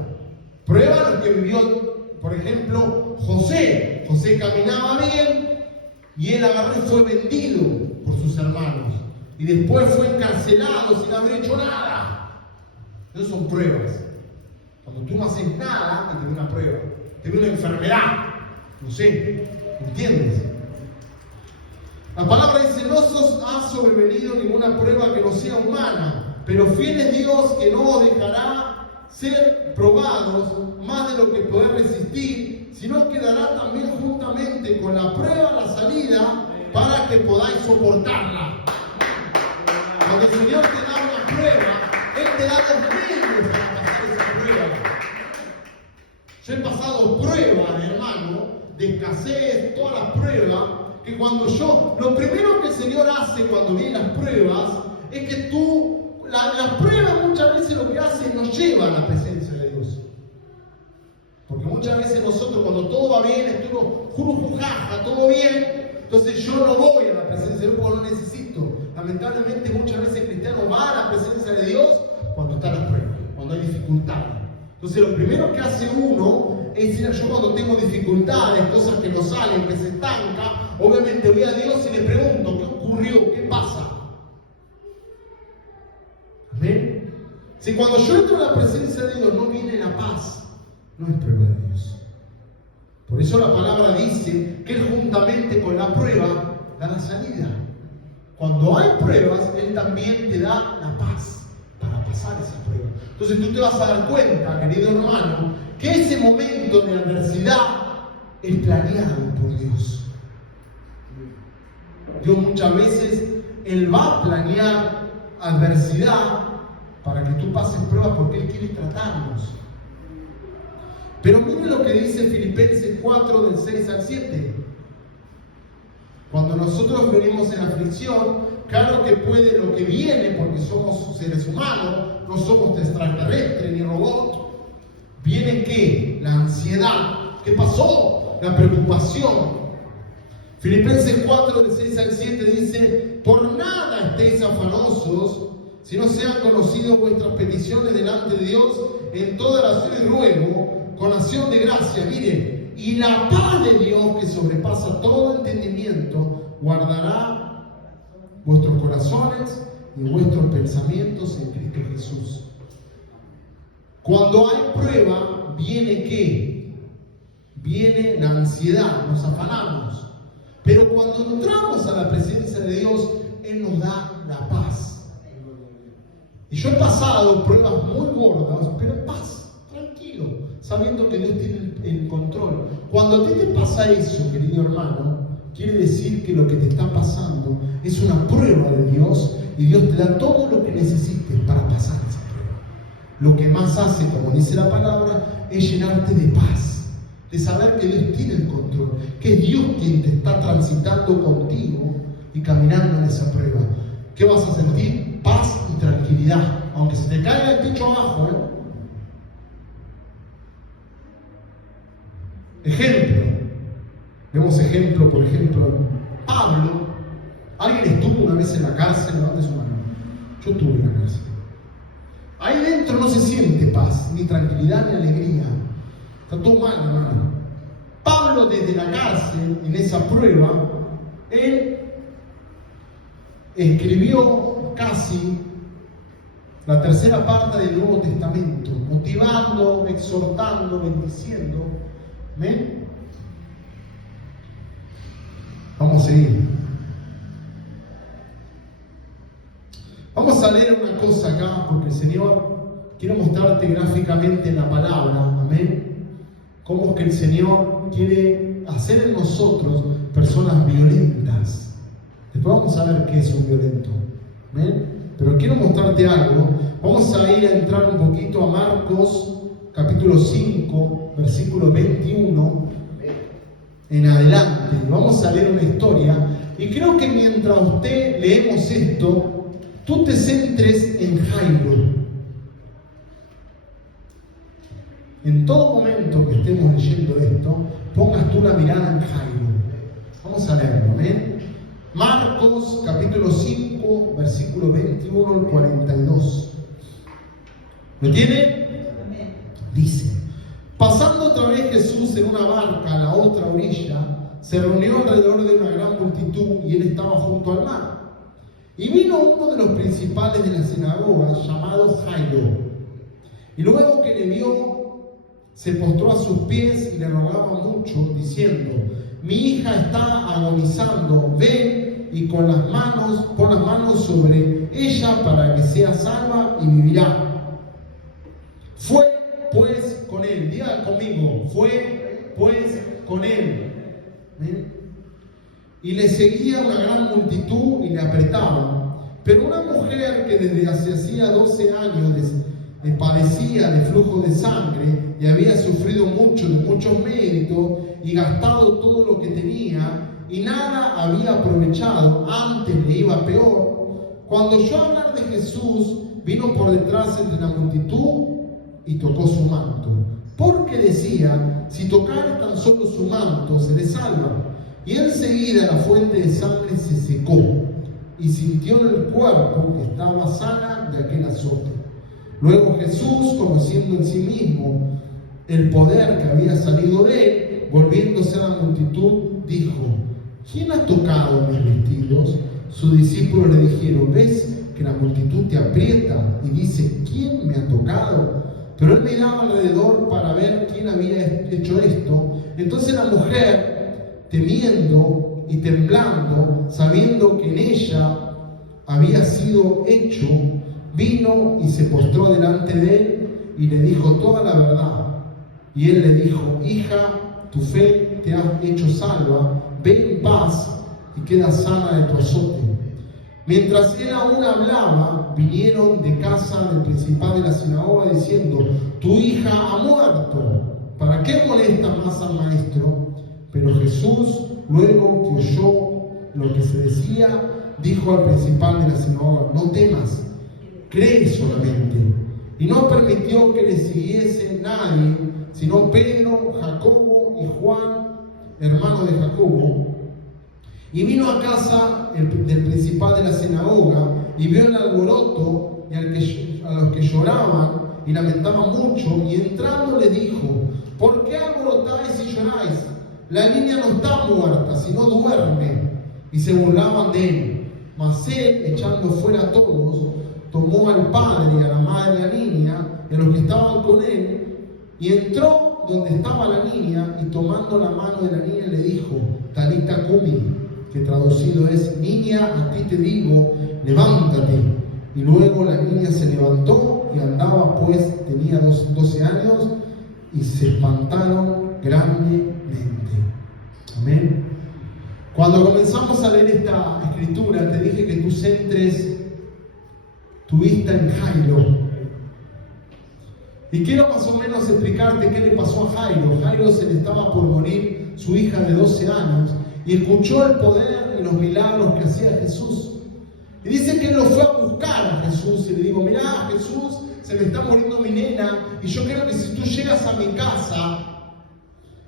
Prueba lo que vivió, por ejemplo, José. José caminaba bien y él agarró y fue vendido por sus hermanos. Y después fue encarcelado sin haber hecho nada. Esas son pruebas. Cuando tú no haces nada, te viene una prueba. Te viene una enfermedad. No sé, ¿entiendes? La palabra dice, no os ha sobrevenido ninguna prueba que no sea humana, pero fiel es Dios que no os dejará ser probados más de lo que podéis resistir, sino que dará también juntamente con la prueba la salida para que podáis soportarla. Cuando el Señor te da una prueba, Él te da los medios para pasar esa prueba. Yo he pasado pruebas, hermano, de escasez, todas las pruebas, que cuando lo primero que el Señor hace cuando vienen las pruebas, es que las pruebas muchas veces lo que hacen nos lleva a la presencia de Dios. Porque muchas veces nosotros cuando todo va bien, jujaja, todo bien, entonces yo no voy a la presencia de Dios porque no necesito. Lamentablemente muchas veces el cristiano va a la presencia de Dios cuando está la prueba, cuando hay dificultades. Entonces lo primero que hace uno es decir, yo cuando tengo dificultades, cosas que no salen, que se estancan, obviamente voy a Dios y le pregunto, ¿qué ocurrió? ¿Qué pasa? ¿Amén? Si cuando yo entro a la presencia de Dios no viene la paz, no es prueba de Dios. Por eso la palabra dice que Él juntamente con la prueba da la salida. Cuando hay pruebas, Él también te da la paz para pasar esa prueba. Entonces tú te vas a dar cuenta, querido hermano, que ese momento de adversidad es planeado por Dios. Dios muchas veces, Él va a planear adversidad para que tú pases pruebas porque Él quiere tratarnos. Pero miren lo que dice Filipenses 4, del 6 al 7. Cuando nosotros venimos en aflicción, claro que puede lo que viene, porque somos seres humanos, no somos extraterrestres ni robots. ¿Viene qué? La ansiedad. ¿Qué pasó? La preocupación. Filipenses 4, del 6 al 7 dice: por nada estéis afanosos, si no sean conocidas vuestras peticiones delante de Dios en toda oración y ruego, con acción de gracia. Mire, y la paz de Dios, que sobrepasa todo entendimiento, guardará vuestros corazones y vuestros pensamientos en Cristo Jesús. Cuando hay prueba, ¿viene qué? Viene la ansiedad, nos afanamos. Pero cuando entramos a la presencia de Dios, Él nos da la paz. Y yo he pasado pruebas muy gordas, pero en paz, tranquilo, sabiendo que Dios tiene el control. Cuando a ti te pasa eso, querido hermano, quiere decir que lo que te está pasando es una prueba de Dios, y Dios te da todo lo que necesites para pasar esa prueba. Lo que más hace, como dice la palabra, es llenarte de paz, de saber que Dios tiene el control, que es Dios quien te está transitando contigo y caminando en esa prueba. ¿Qué vas a sentir? Paz y tranquilidad, aunque se te caiga el techo abajo, Ejemplo, vemos ejemplo, por ejemplo, Pablo. ¿Alguien estuvo una vez en la cárcel? Levante su mano. Yo estuve en la cárcel. Ahí dentro no se siente paz, ni tranquilidad, ni alegría. Está todo mal, hermano. Pablo, desde la cárcel, en esa prueba, él escribió casi la tercera parte del Nuevo Testamento, motivando, exhortando, bendiciendo. ¿Ven? Vamos a seguir. Vamos a leer una cosa acá, porque el Señor quiere mostrarte gráficamente en la palabra, amén, cómo es que el Señor quiere hacer en nosotros personas violentas. Después vamos a ver qué es un violento, amén. Pero quiero mostrarte algo. Vamos a ir a entrar un poquito a Marcos capítulo 5, versículo 21 en adelante. Vamos a leer una historia, y creo que mientras usted leemos esto, tú te centres en Jairo. En todo momento que estemos leyendo esto, pongas tú la mirada en Jairo. Vamos a leerlo, ¿eh? Marcos capítulo 5, versículo 21 al 42. ¿Lo tiene? Dice: pasando otra vez Jesús en una barca a la otra orilla, se reunió alrededor de una gran multitud, y él estaba junto al mar. Y vino uno de los principales de la sinagoga, llamado Jairo, y luego que le vio, se postró a sus pies y le rogaba mucho, diciendo: mi hija está agonizando, ven y pon las manos sobre ella para que sea salva y vivirá. Fue pues con él, diga conmigo, fue pues con él. ¿Ven? Y le seguía una gran multitud y le apretaba. Pero una mujer que desde hacía 12 años padecía de flujo de sangre, y había sufrido mucho de muchos médicos y gastado todo lo que tenía, y nada había aprovechado, antes le iba peor, cuando oyó hablar de Jesús, vino por detrás entre la multitud y tocó su manto, porque decía: si tocare tan solo su manto, seré salva. Y enseguida la fuente de sangre se secó, y sintió en el cuerpo que estaba sana de aquel azote. Luego Jesús, conociendo en sí mismo el poder que había salido de él, volviéndose a la multitud, dijo: ¿quién ha tocado mis vestidos? Sus discípulos le dijeron: ¿ves que la multitud te aprieta y dice: ¿quién me ha tocado? Pero él miraba alrededor para ver quién había hecho esto. Entonces la mujer, temiendo y temblando, sabiendo que en ella había sido hecho, vino y se postró delante de él y le dijo toda la verdad. Y él le dijo: hija, tu fe te ha hecho salva, ve en paz y queda sana de tu azote. Mientras él aún hablaba, vinieron de casa del principal de la sinagoga diciendo: tu hija ha muerto, ¿para qué molestas más al maestro? Pero Jesús, luego que oyó lo que se decía, dijo al principal de la sinagoga: no temas, cree solamente. Y no permitió que le siguiese nadie, sino Pedro, Jacobo y Juan, hermano de Jacobo. Y vino a casa del principal de la sinagoga y vio el alboroto y a los que lloraban y lamentaban mucho, y entrando le dijo: ¿por qué alborotáis y lloráis? La niña no está muerta, sino duerme. Y se burlaban de él. Mas él, echando fuera a todos, tomó al padre y a la madre de la niña y a los que estaban con él, y entró donde estaba la niña, y tomando la mano de la niña le dijo: Talita cumi, que traducido es: niña, a ti te digo, levántate. Y luego la niña se levantó y andaba, pues tenía 12 años, y se espantaron grandemente. Amén. Cuando comenzamos a leer esta escritura, te dije que tú centres tu vista en Jairo. Y quiero más o menos explicarte qué le pasó a Jairo. Jairo se le estaba por morir su hija de 12 años y escuchó el poder y los milagros que hacía Jesús. Y dice que él lo fue a buscar a Jesús y le dijo: mirá, Jesús, se me está muriendo mi nena, y yo creo que si tú llegas a mi casa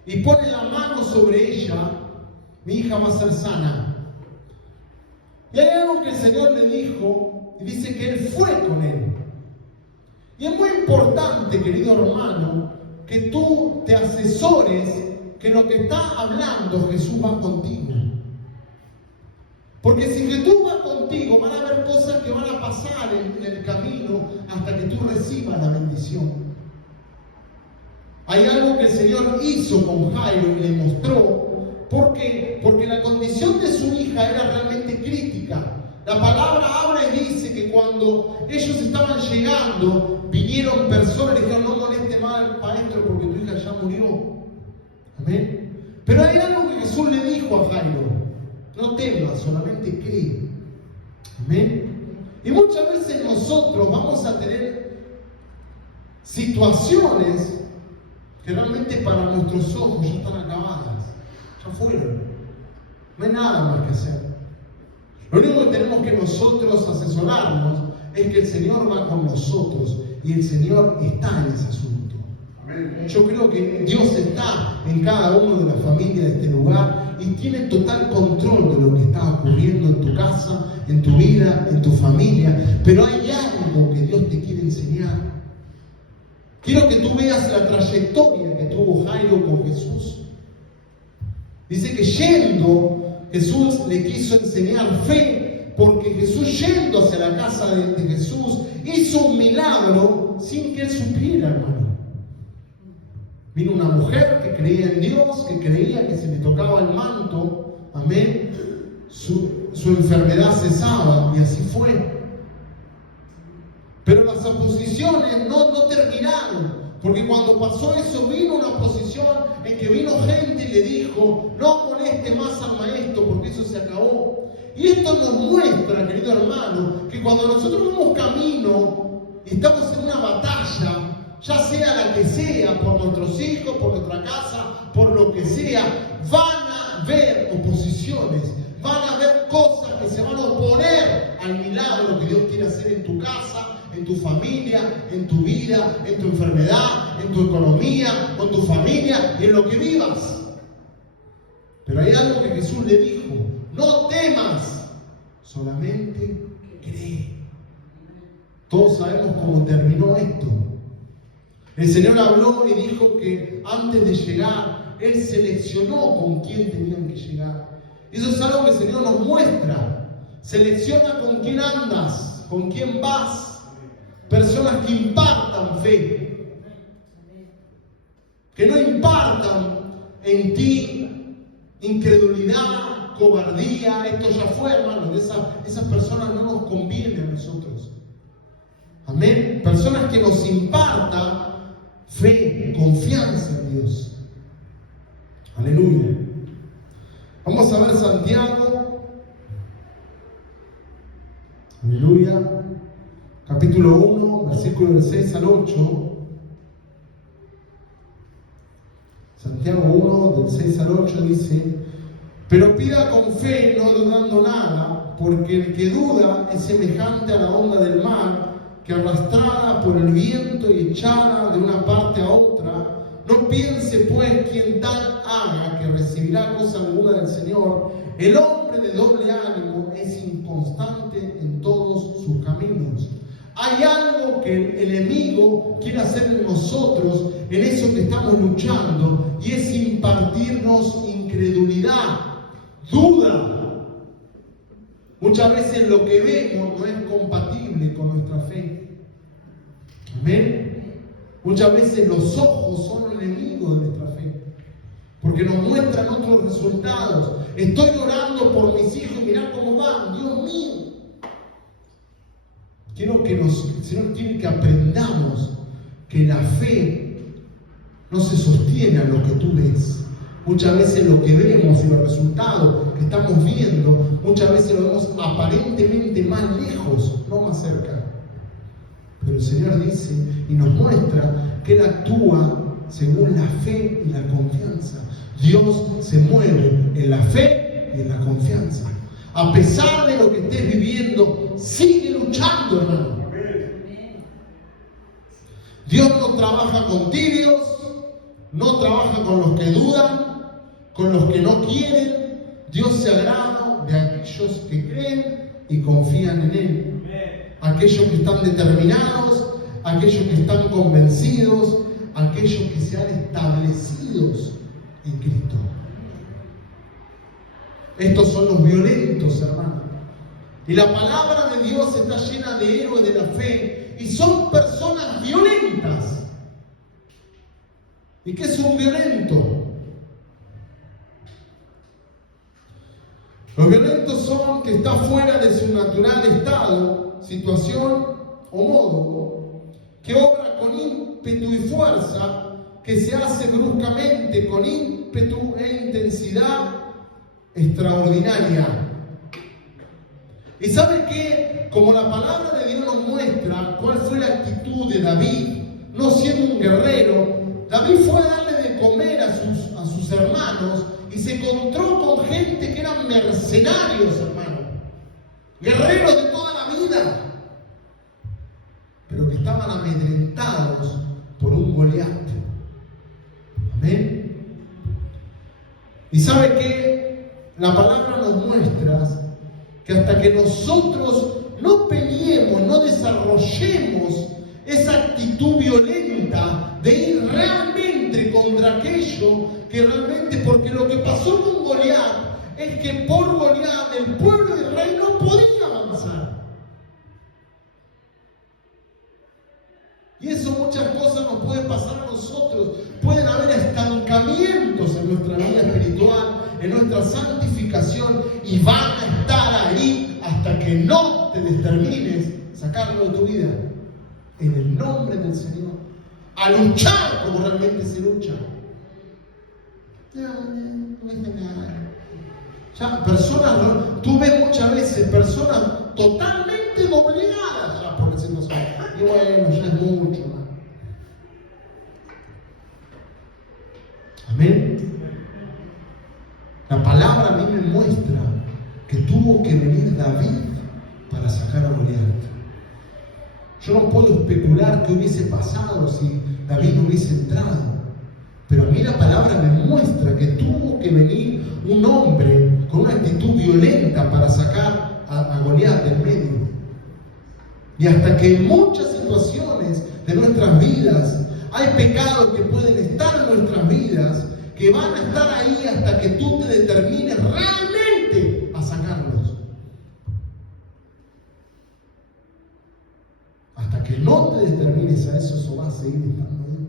y pones la mano sobre ella, mi hija va a ser sana. Y hay algo que el Señor le dijo, y dice que él fue con él. Y es muy importante, querido hermano, que tú te asesores que lo que está hablando Jesús va contigo. Porque si Jesús va contigo, van a haber cosas que van a pasar en el camino hasta que tú recibas la bendición. Hay algo que el Señor hizo con Jairo y le mostró. ¿Por qué? Porque la condición de su hija era realmente crítica. La palabra habla y dice que cuando ellos estaban llegando, vinieron personas y le dijeron: no moleste más al maestro porque tu hija ya murió. Amén. Pero hay algo que Jesús le dijo a Jairo: no temas, solamente cree. Amén. Y muchas veces nosotros vamos a tener situaciones que realmente para nuestros ojos ya están acabadas, ya fueron. No hay nada más que hacer. Lo único que tenemos que nosotros asesorarnos es que el Señor va con nosotros y el Señor está en ese asunto. Amén. Yo creo que Dios está en cada uno de las familias de este lugar y tiene total control de lo que está ocurriendo en tu casa, en tu vida, en tu familia. Pero hay algo que Dios te quiere enseñar. Quiero que tú veas la trayectoria que tuvo Jairo con Jesús. Dice que yendo, Jesús le quiso enseñar fe, porque Jesús, yendo hacia la casa de Jesús, hizo un milagro sin que él supiera, hermano. Vino una mujer que creía en Dios, que creía que si le tocaba el manto, amén, su enfermedad cesaba, y así fue. Pero las oposiciones no terminaron, porque cuando pasó eso vino una oposición en que vino gente y le dijo: no moleste más al maestro porque eso se acabó. Y esto nos muestra, querido hermano, que cuando nosotros vamos camino y estamos en una batalla, ya sea la que sea, por nuestros hijos, por nuestra casa, por lo que sea, van a haber oposiciones, van a haber cosas que se van a oponer al milagro que Dios quiere hacer en tu casa, en tu familia, en tu vida, en tu enfermedad, en tu economía, con tu familia y en lo que vivas. Pero hay algo que Jesús le dijo: no temas, solamente cree. Todos sabemos cómo terminó esto. El Señor habló y dijo que antes de llegar, Él seleccionó con quién tenían que llegar. Eso es algo que el Señor nos muestra. Selecciona con quién andas, con quién vas. Personas que impartan fe, que no impartan en ti incredulidad, cobardía. Esto ya fue, hermano. Esas personas no nos convienen a nosotros. Amén. Personas que nos impartan fe, confianza en Dios. Aleluya. Vamos a ver Santiago. Aleluya. capítulo 1, versículo del 6 al 8. Santiago 1, del 6 al 8 dice: pero pida con fe, no dudando nada, porque el que duda es semejante a la onda del mar, que arrastrada por el viento y echada de una parte a otra. No piense pues quien tal haga que recibirá cosa alguna del Señor. El hombre de doble ánimo es inconstante en todos sus caminos. Hay algo que el enemigo quiere hacer en nosotros, en eso que estamos luchando, y es impartirnos incredulidad, duda. Muchas veces lo que vemos no es compatible con nuestra fe. Amén. Muchas veces los ojos son enemigos de nuestra fe, porque nos muestran otros resultados. Estoy orando por mis hijos y mirá cómo van, Dios mío. El Señor quiere que aprendamos que la fe no se sostiene a lo que tú ves. Muchas veces lo que vemos y los resultados que estamos viendo, muchas veces lo vemos aparentemente más lejos, no más cerca. Pero el Señor dice y nos muestra que Él actúa según la fe y la confianza. Dios se mueve en la fe y en la confianza. A pesar de lo que estés viviendo, sigue luchando, hermano. Dios no trabaja con tibios, no trabaja con los que dudan, con los que no quieren. Dios se agrada de aquellos que creen y confían en Él. Aquellos que están determinados, aquellos que están convencidos, aquellos que se han establecidos en Cristo. Estos son los violentos, hermano. Y la palabra de Dios está llena de héroes de la fe, y son personas violentas. ¿Y qué es un violento? Los violentos son que está fuera de su natural estado, situación o modo, que obra con ímpetu y fuerza, que se hace bruscamente con ímpetu e intensidad extraordinaria. ¿Y sabe qué? Como la palabra de Dios nos muestra cuál fue la actitud de David, no siendo un guerrero, David fue a darle de comer a sus hermanos y se encontró con gente que eran mercenarios, hermano, guerreros de toda la vida, pero que estaban amedrentados por un Goliat. Amén. ¿Y sabe qué? La palabra nos muestra que hasta que nosotros no peleemos, no desarrollemos esa actitud violenta de ir realmente contra aquello que realmente, porque lo que pasó con Goliat es que por Goliat el pueblo de Israel no podía avanzar. Y eso, muchas cosas nos pueden pasar a nosotros. Pueden haber estancamientos en nuestra vida espiritual, en nuestra santificación, y van a estar ahí hasta que no te determines sacarlo de tu vida. En el nombre del Señor. A luchar como realmente se lucha. No es nada. Ya, personas, tú ves muchas veces personas totalmente doblegadas ya por la situación. Y bueno, ya es mucho, ¿no? Amén. La palabra a mí me muestra que tuvo que venir David para sacar a Goliat. Yo no puedo especular qué hubiese pasado si David no hubiese entrado, pero a mí la palabra me muestra que tuvo que venir un hombre con una actitud violenta para sacar a Goliat del medio. Y hasta que en muchas situaciones de nuestras vidas hay pecados que pueden estar en nuestras vidas, que van a estar ahí hasta que tú te determines realmente a sacarlos. Hasta que no te determines a eso, eso va a seguir estando ahí.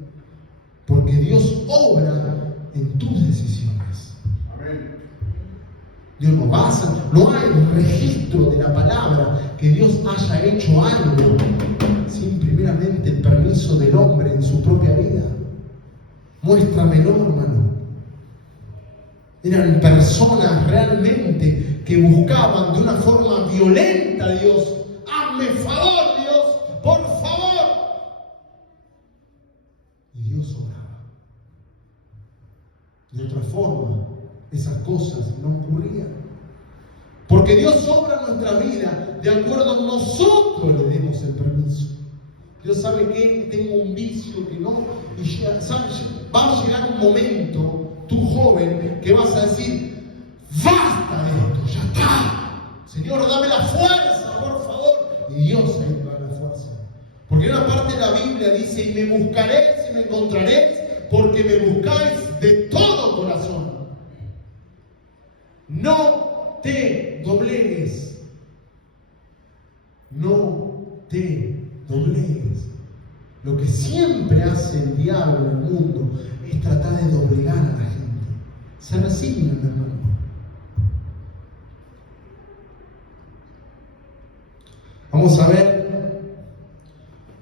Porque Dios obra en tus decisiones. Amén. Dios no hay un registro de la palabra que Dios haya hecho algo sin primeramente el permiso del hombre en su propia vida. Muéstramelo, hermano. Eran personas realmente que buscaban de una forma violenta a Dios. Hazme favor, Dios, cosas no ocurrían. Porque Dios obra nuestra vida de acuerdo a nosotros le demos el permiso. Dios sabe que tengo un vicio que no, y ya, ¿sabes? Va a llegar un momento, tú joven, que vas a decir, basta de esto, ya está. Señor, dame la fuerza, por favor. Y Dios ahí te da la fuerza. Porque en una parte de la Biblia dice, y me buscaréis y me encontraréis, porque me buscáis de todo corazón. No te doblegues. No te doblegues. Lo que siempre hace el diablo en el mundo es tratar de doblegar a la gente. Se resignan, hermano. Vamos a ver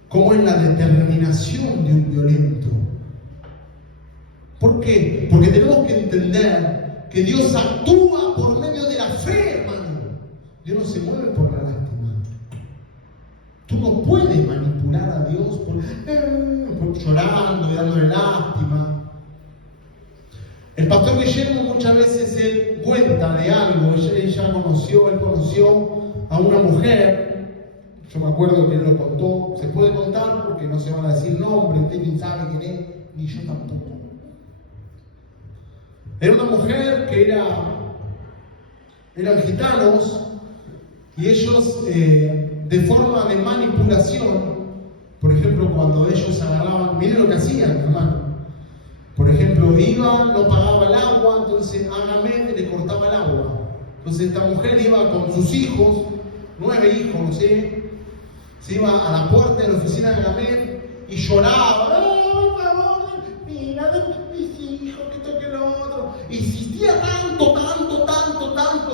cómo es la determinación de un violento. ¿Por qué? Porque tenemos que entender que Dios actúa por medio de la fe, hermano. Dios no se mueve por la lástima. Tú no puedes manipular a Dios por llorando y dándole lástima. El pastor Guillermo muchas veces él cuenta de algo. Él conoció a una mujer. Yo me acuerdo que él lo contó. Se puede contar porque no se van a decir nombres. Usted ni sabe quién es, ni yo tampoco. Era una mujer que eran gitanos y ellos de forma de manipulación, por ejemplo, cuando ellos agarraban, miren lo que hacían, hermano. Por ejemplo, iba, no pagaba el agua, entonces Agamemnón le cortaba el agua. Entonces esta mujer iba con sus hijos, 9 hijos, no sé, se iba a la puerta de la oficina de Agamemnón y lloraba. Por favor, mira, mis hijos, que esto, que lo otro. Insistía tanto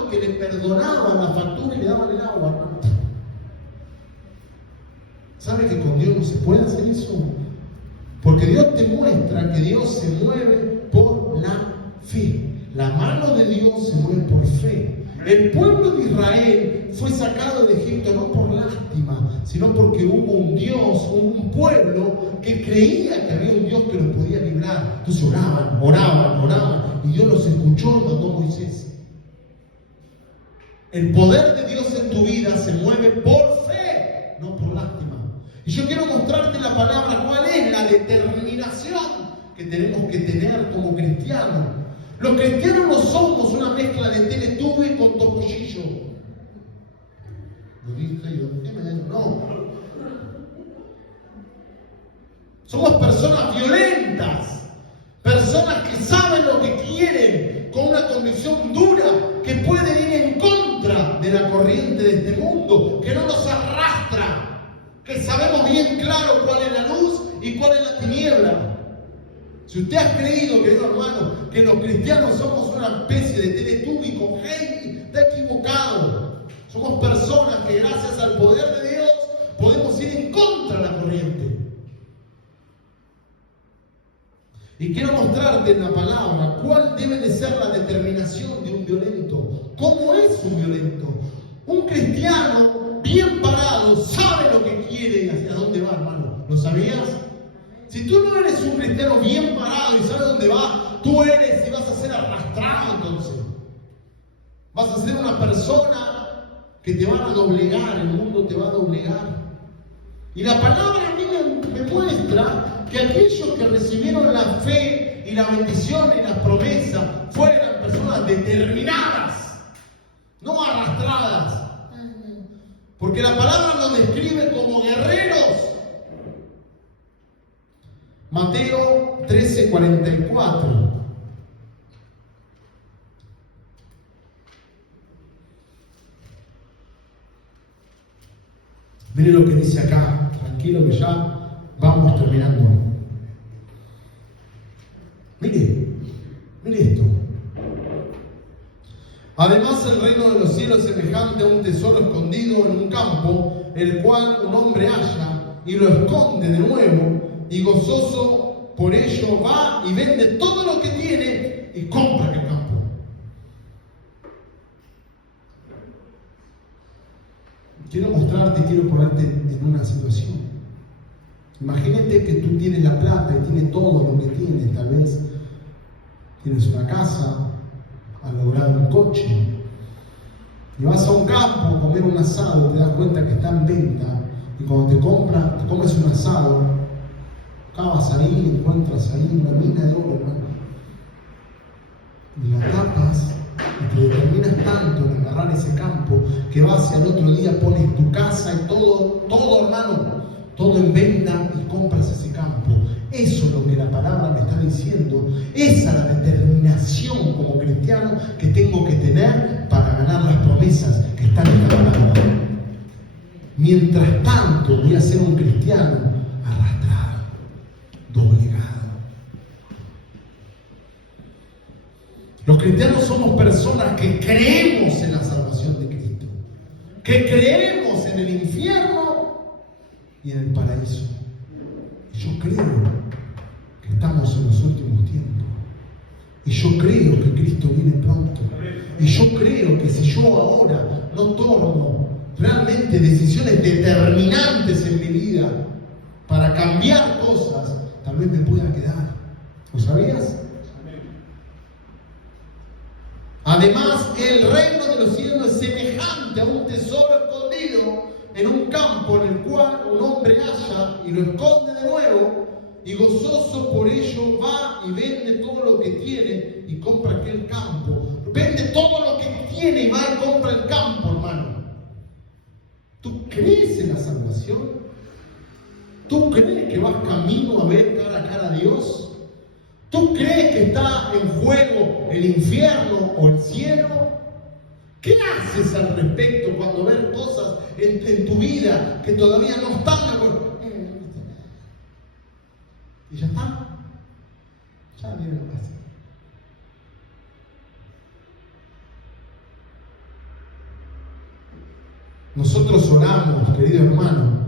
que le perdonaban la factura y le daban el agua, hermano. ¿Sabe que con Dios no se puede hacer eso? Porque Dios te muestra que Dios se mueve por la fe. La mano de Dios se mueve por fe. El pueblo de Israel fue sacado de Egipto no por lástima, sino porque hubo un Dios, un pueblo que creía que había un Dios que los podía librar. Entonces oraban, y Dios los escuchó y mandó a Moisés. El poder de Dios en tu vida se mueve por fe, no por lástima. Y yo quiero mostrarte en la palabra cuál es la determinación que tenemos que tener como cristianos. Los cristianos no somos una mezcla de Teletubby con Topollillo. Lo dije yo, no. Somos personas violentas, personas que saben lo que quieren, con una convicción dura, que pueden ir en contra de la corriente de este mundo, que no nos arrastra, que sabemos bien claro cuál es la luz y cuál es la tiniebla. Si usted ha creído, querido hermano, que los cristianos somos una especie de Teletubby con Heidi, está equivocado. Somos personas que gracias al poder de Dios podemos ir en contra de la corriente. Y quiero mostrarte en la palabra cuál debe de ser la determinación de un violento. ¿Cómo es un violento? Un cristiano bien parado sabe lo que quiere y hacia dónde va, hermano. ¿Lo sabías? Si tú no eres un cristiano bien parado y sabes dónde va, tú eres y vas a ser arrastrado entonces. Vas a ser una persona que te van a doblegar, el mundo te va a doblegar. Y la palabra a mí me muestra que aquellos que recibieron la fe y la bendición y las promesas fueron personas determinadas, no arrastradas. Porque la palabra nos describe como guerreros. Mateo 13:44. Mire lo que dice acá. Tranquilo que ya vamos terminando. Mire esto. Además, el reino de los cielos es semejante a un tesoro escondido en un campo, el cual un hombre halla y lo esconde de nuevo, y gozoso por ello va y vende todo lo que tiene y compra el campo. Quiero mostrarte, quiero ponerte en una situación. Imagínate que tú tienes la plata y tienes todo lo que tienes, tal vez tienes una casa, a lograr un coche. Y vas a un campo a comer un asado y te das cuenta que está en venta. Y cuando te comes un asado, acabas ahí, encuentras ahí una mina de oro, hermano. Y la tapas y te determinas tanto en agarrar ese campo que vas y al otro día pones tu casa y todo hermano, todo en venta y compras ese campo. Eso es lo que la palabra me está diciendo. Esa es la determinación como cristiano que tengo que tener para ganar las promesas que están en la palabra. Mientras tanto voy a ser un cristiano arrastrado, doblegado. Los cristianos somos personas que creemos en la salvación de Cristo, que creemos en el infierno y en el paraíso. Y yo creo que estamos en los últimos tiempos. Y yo creo que Cristo viene pronto. Y yo creo que si yo ahora no tomo realmente decisiones determinantes en mi vida para cambiar cosas, tal vez me pueda quedar. ¿Lo sabías? Además, el reino de los cielos es semejante a un tesoro escondido en un campo en el cual un hombre halla y lo esconde de nuevo, y gozoso por ello va y vende todo lo que tiene y compra aquel campo. Vende todo lo que tiene y va y compra el campo, hermano. ¿Tú crees en la salvación? ¿Tú crees que vas camino a ver cara a cara a Dios? ¿Tú crees que está en juego el infierno o el cielo? ¿Qué haces al respecto cuando ves cosas en tu vida que todavía no están de acuerdo? Y ya está. Ya viene la paz. Nosotros oramos, querido hermano,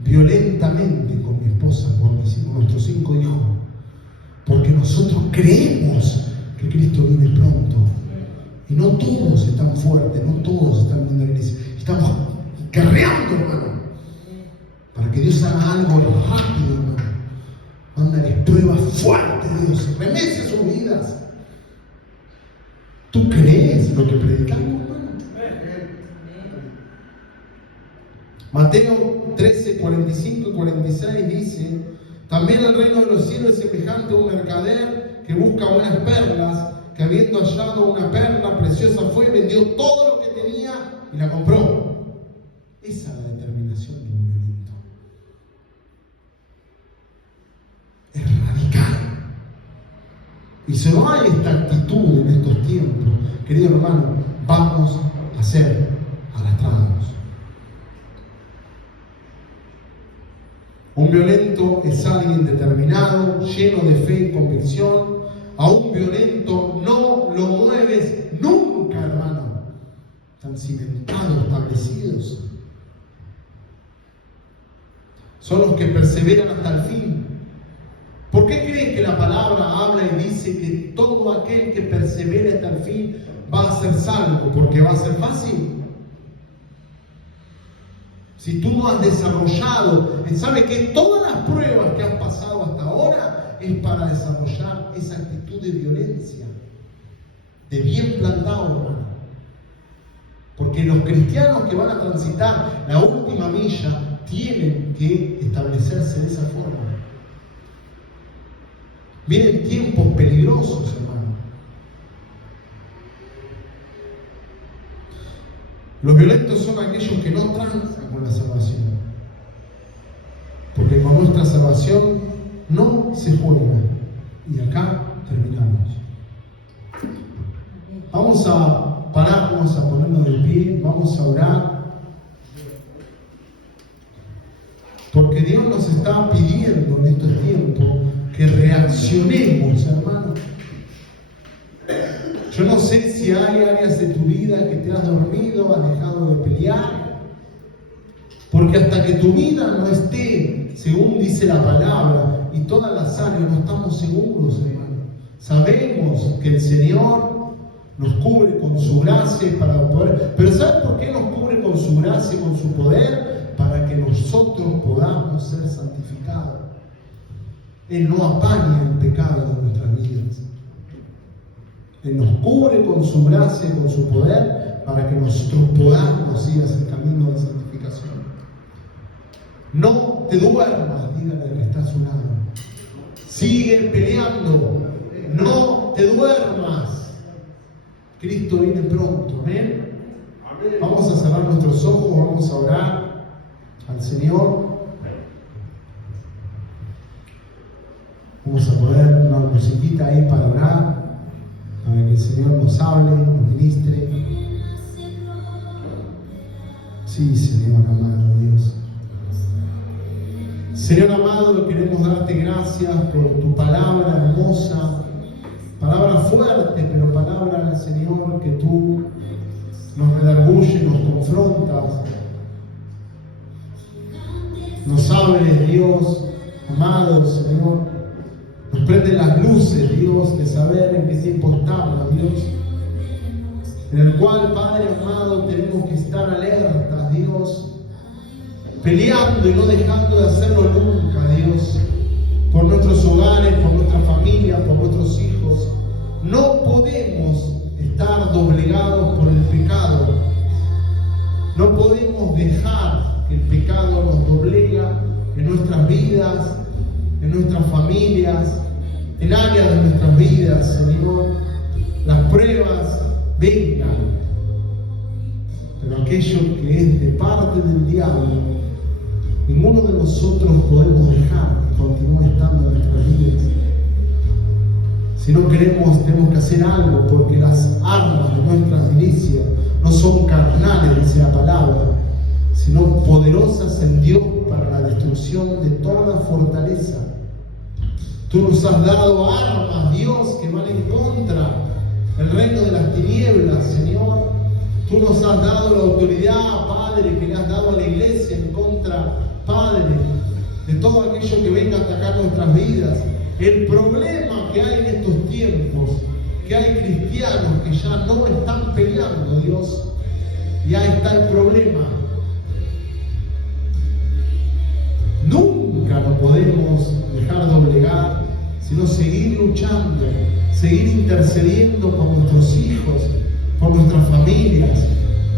violentamente con mi esposa, con nuestros 5 hijos. Porque nosotros creemos que Cristo viene pronto. Y no todos están fuertes, no todos están viendo la iglesia. Estamos guerreando, hermano, para que Dios haga algo rápido, hermano. Mándales pruebas fuertes, Dios. Remece sus vidas. ¿Tú crees lo que predicamos, hermano? Mateo 13, 45 y 46 dice: también el reino de los cielos es semejante a un mercader que busca buenas perlas, que habiendo hallado una perla preciosa fue, vendió todo lo que tenía y la compró. Esa es la determinación de un violento. Es radical. Y si no hay esta actitud en estos tiempos, querido hermano, vamos a ser arrastrados. Un violento es alguien determinado, lleno de fe y convicción. A un violento no lo mueves nunca, hermano. Están cimentados, establecidos. Son los que perseveran hasta el fin. ¿Por qué crees que la palabra habla y dice que todo aquel que persevere hasta el fin va a ser salvo? ¿Porque va a ser fácil? Si tú no has desarrollado, ¿sabe que todas las pruebas que has pasado hasta ahora es para desarrollar esa actitud de violencia, de bien plantado, hermano? Porque los cristianos que van a transitar la última milla tienen que establecerse de esa forma. Vienen tiempos peligrosos, hermano. Los violentos son aquellos que no transan con la salvación. Porque con nuestra salvación no se juega. Y acá terminamos. Vamos a pararnos, a ponernos de pie, vamos a orar. Porque Dios nos está pidiendo en estos tiempos que reaccionemos, hermano. Yo no sé si hay áreas de tu vida que te has dormido, has dejado de pelear, porque hasta que tu vida no esté, según dice la palabra, y todas las áreas, no estamos seguros, hermano. Sabemos que el Señor nos cubre con su gracia para poder, pero ¿sabes por qué nos cubre con su gracia y con su poder? Para que nosotros podamos ser santificados. Él no apaña el pecado de nuestras vidas. Él nos cubre con su gracia y con su poder para que nosotros podamos ir hacia el camino de santificación. No te duermas, dígale al que está a su lado. Sigue peleando, no te duermas. Cristo viene pronto, amén. Vamos a cerrar nuestros ojos, vamos a orar al Señor. Vamos a poner una musiquita ahí para orar, para que el Señor nos hable, nos ministre. Sí, Señor amado Dios. Señor amado, queremos darte gracias por tu palabra hermosa, palabra fuerte, pero palabra, Señor, que tú nos redarguye, nos confrontas, nos abres, Dios, amado Señor, nos prende las luces, Dios, de saber en qué tiempo estamos, Dios, en el cual, Padre amado, tenemos que estar alertas, Dios, peleando y no dejando de hacerlo nunca, Dios, por nuestros hogares, por nuestra familia, por nuestros hijos. No podemos estar doblegados por el pecado. No podemos dejar que el pecado nos doblega en nuestras vidas, en nuestras familias, en áreas de nuestras vidas, Señor. Las pruebas vengan, pero aquello que es de parte del diablo, ninguno de nosotros podemos dejar que continúe estando en nuestras vidas. Si no queremos, tenemos que hacer algo, porque las armas de nuestras milicias no son carnales, dice la palabra, sino poderosas en Dios para la destrucción de toda fortaleza. Tú nos has dado armas, Dios, que van en contra del reino de las tinieblas, Señor. Tú nos has dado la autoridad, Padre, que le has dado a la iglesia en contra, Padre, de todo aquello que venga a atacar nuestras vidas. El problema que hay en estos tiempos, que hay cristianos que ya no están peleando, Dios, y ahí está el problema. Nunca nos podemos dejar doblegar, sino seguir luchando, seguir intercediendo por nuestros hijos, por nuestras familias,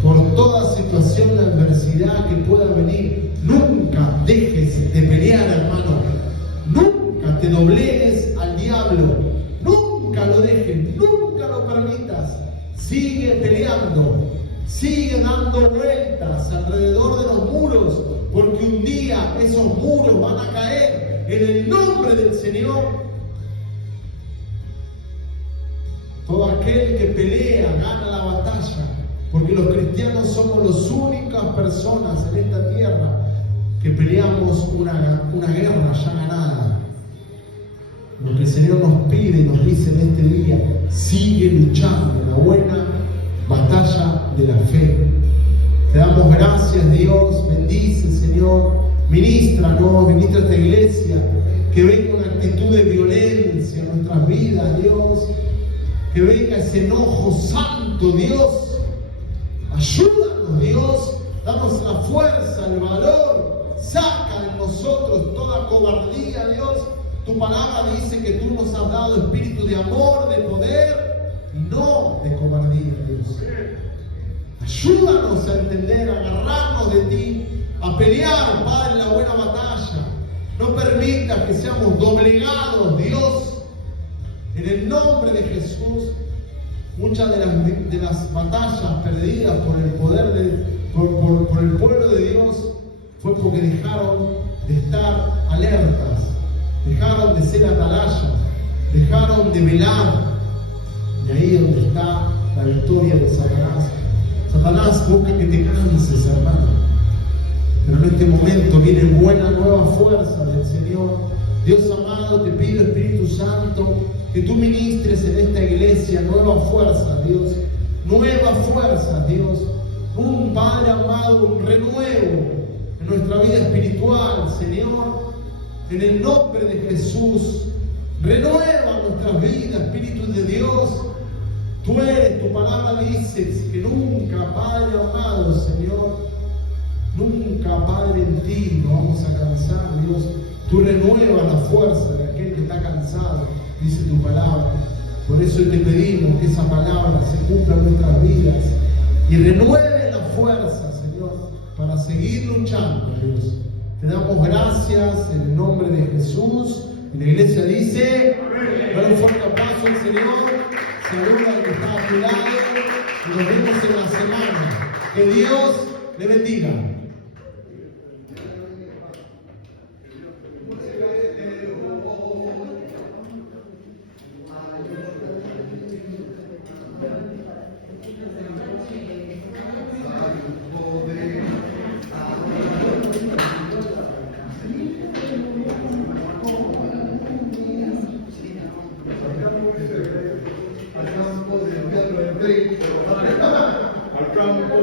por toda situación de adversidad que pueda venir. Nunca dejes de pelear, hermano. Nunca te doblegues al diablo. Nunca lo dejes, nunca lo permitas. Sigue peleando, sigue dando vueltas alrededor de los muros, porque un día esos muros van a caer en el nombre del Señor. Todo aquel que pelea gana la batalla, porque los cristianos somos las únicas personas en esta tierra que peleamos una guerra ya ganada. Lo que el Señor nos pide y nos dice en este día: sigue luchando en la buena batalla de la fe. Te damos gracias, Dios. Bendice, Señor. Ministranos, ministra esta iglesia. Que venga una actitud de violencia en nuestras vidas, Dios. Que venga ese enojo santo, Dios. Ayúdanos, Dios. Danos la fuerza, el valor. Saca de nosotros toda cobardía, Dios. Tu palabra dice que tú nos has dado espíritu de amor, de poder y no de cobardía, Dios. Ayúdanos a entender, a agarrarnos de ti, a pelear, Padre, la buena batalla. No permitas que seamos doblegados, Dios. En el nombre de Jesús, muchas de las batallas perdidas por el poder por el pueblo de Dios fue porque dejaron de estar alertas, dejaron de ser atalayas, dejaron de velar. Y ahí es donde está la victoria de Satanás. Satanás busca que te canses, hermano. Pero en este momento viene buena nueva fuerza del Señor. Dios amado, te pido, Espíritu Santo, que tú ministres en esta iglesia nueva fuerza, Dios. Nueva fuerza, Dios. Un Padre amado, un renuevo en nuestra vida espiritual, Señor. En el nombre de Jesús, renueva nuestras vidas, Espíritu de Dios. Tú eres, tu palabra dice que nunca, Padre amado, Señor, nunca, Padre, en ti nos vamos a cansar, Dios. Tú renuevas la fuerza de aquel que está cansado, dice tu palabra. Por eso te pedimos que esa palabra se cumpla en nuestras vidas y renueve la fuerza, Señor, para seguir luchando, Dios. Te damos gracias en el nombre de Jesús. Y la iglesia dice, dale un fuerte aplauso al Señor, saluda al que está a tu lado y nos vemos en la semana. Que Dios le bendiga. Al campo.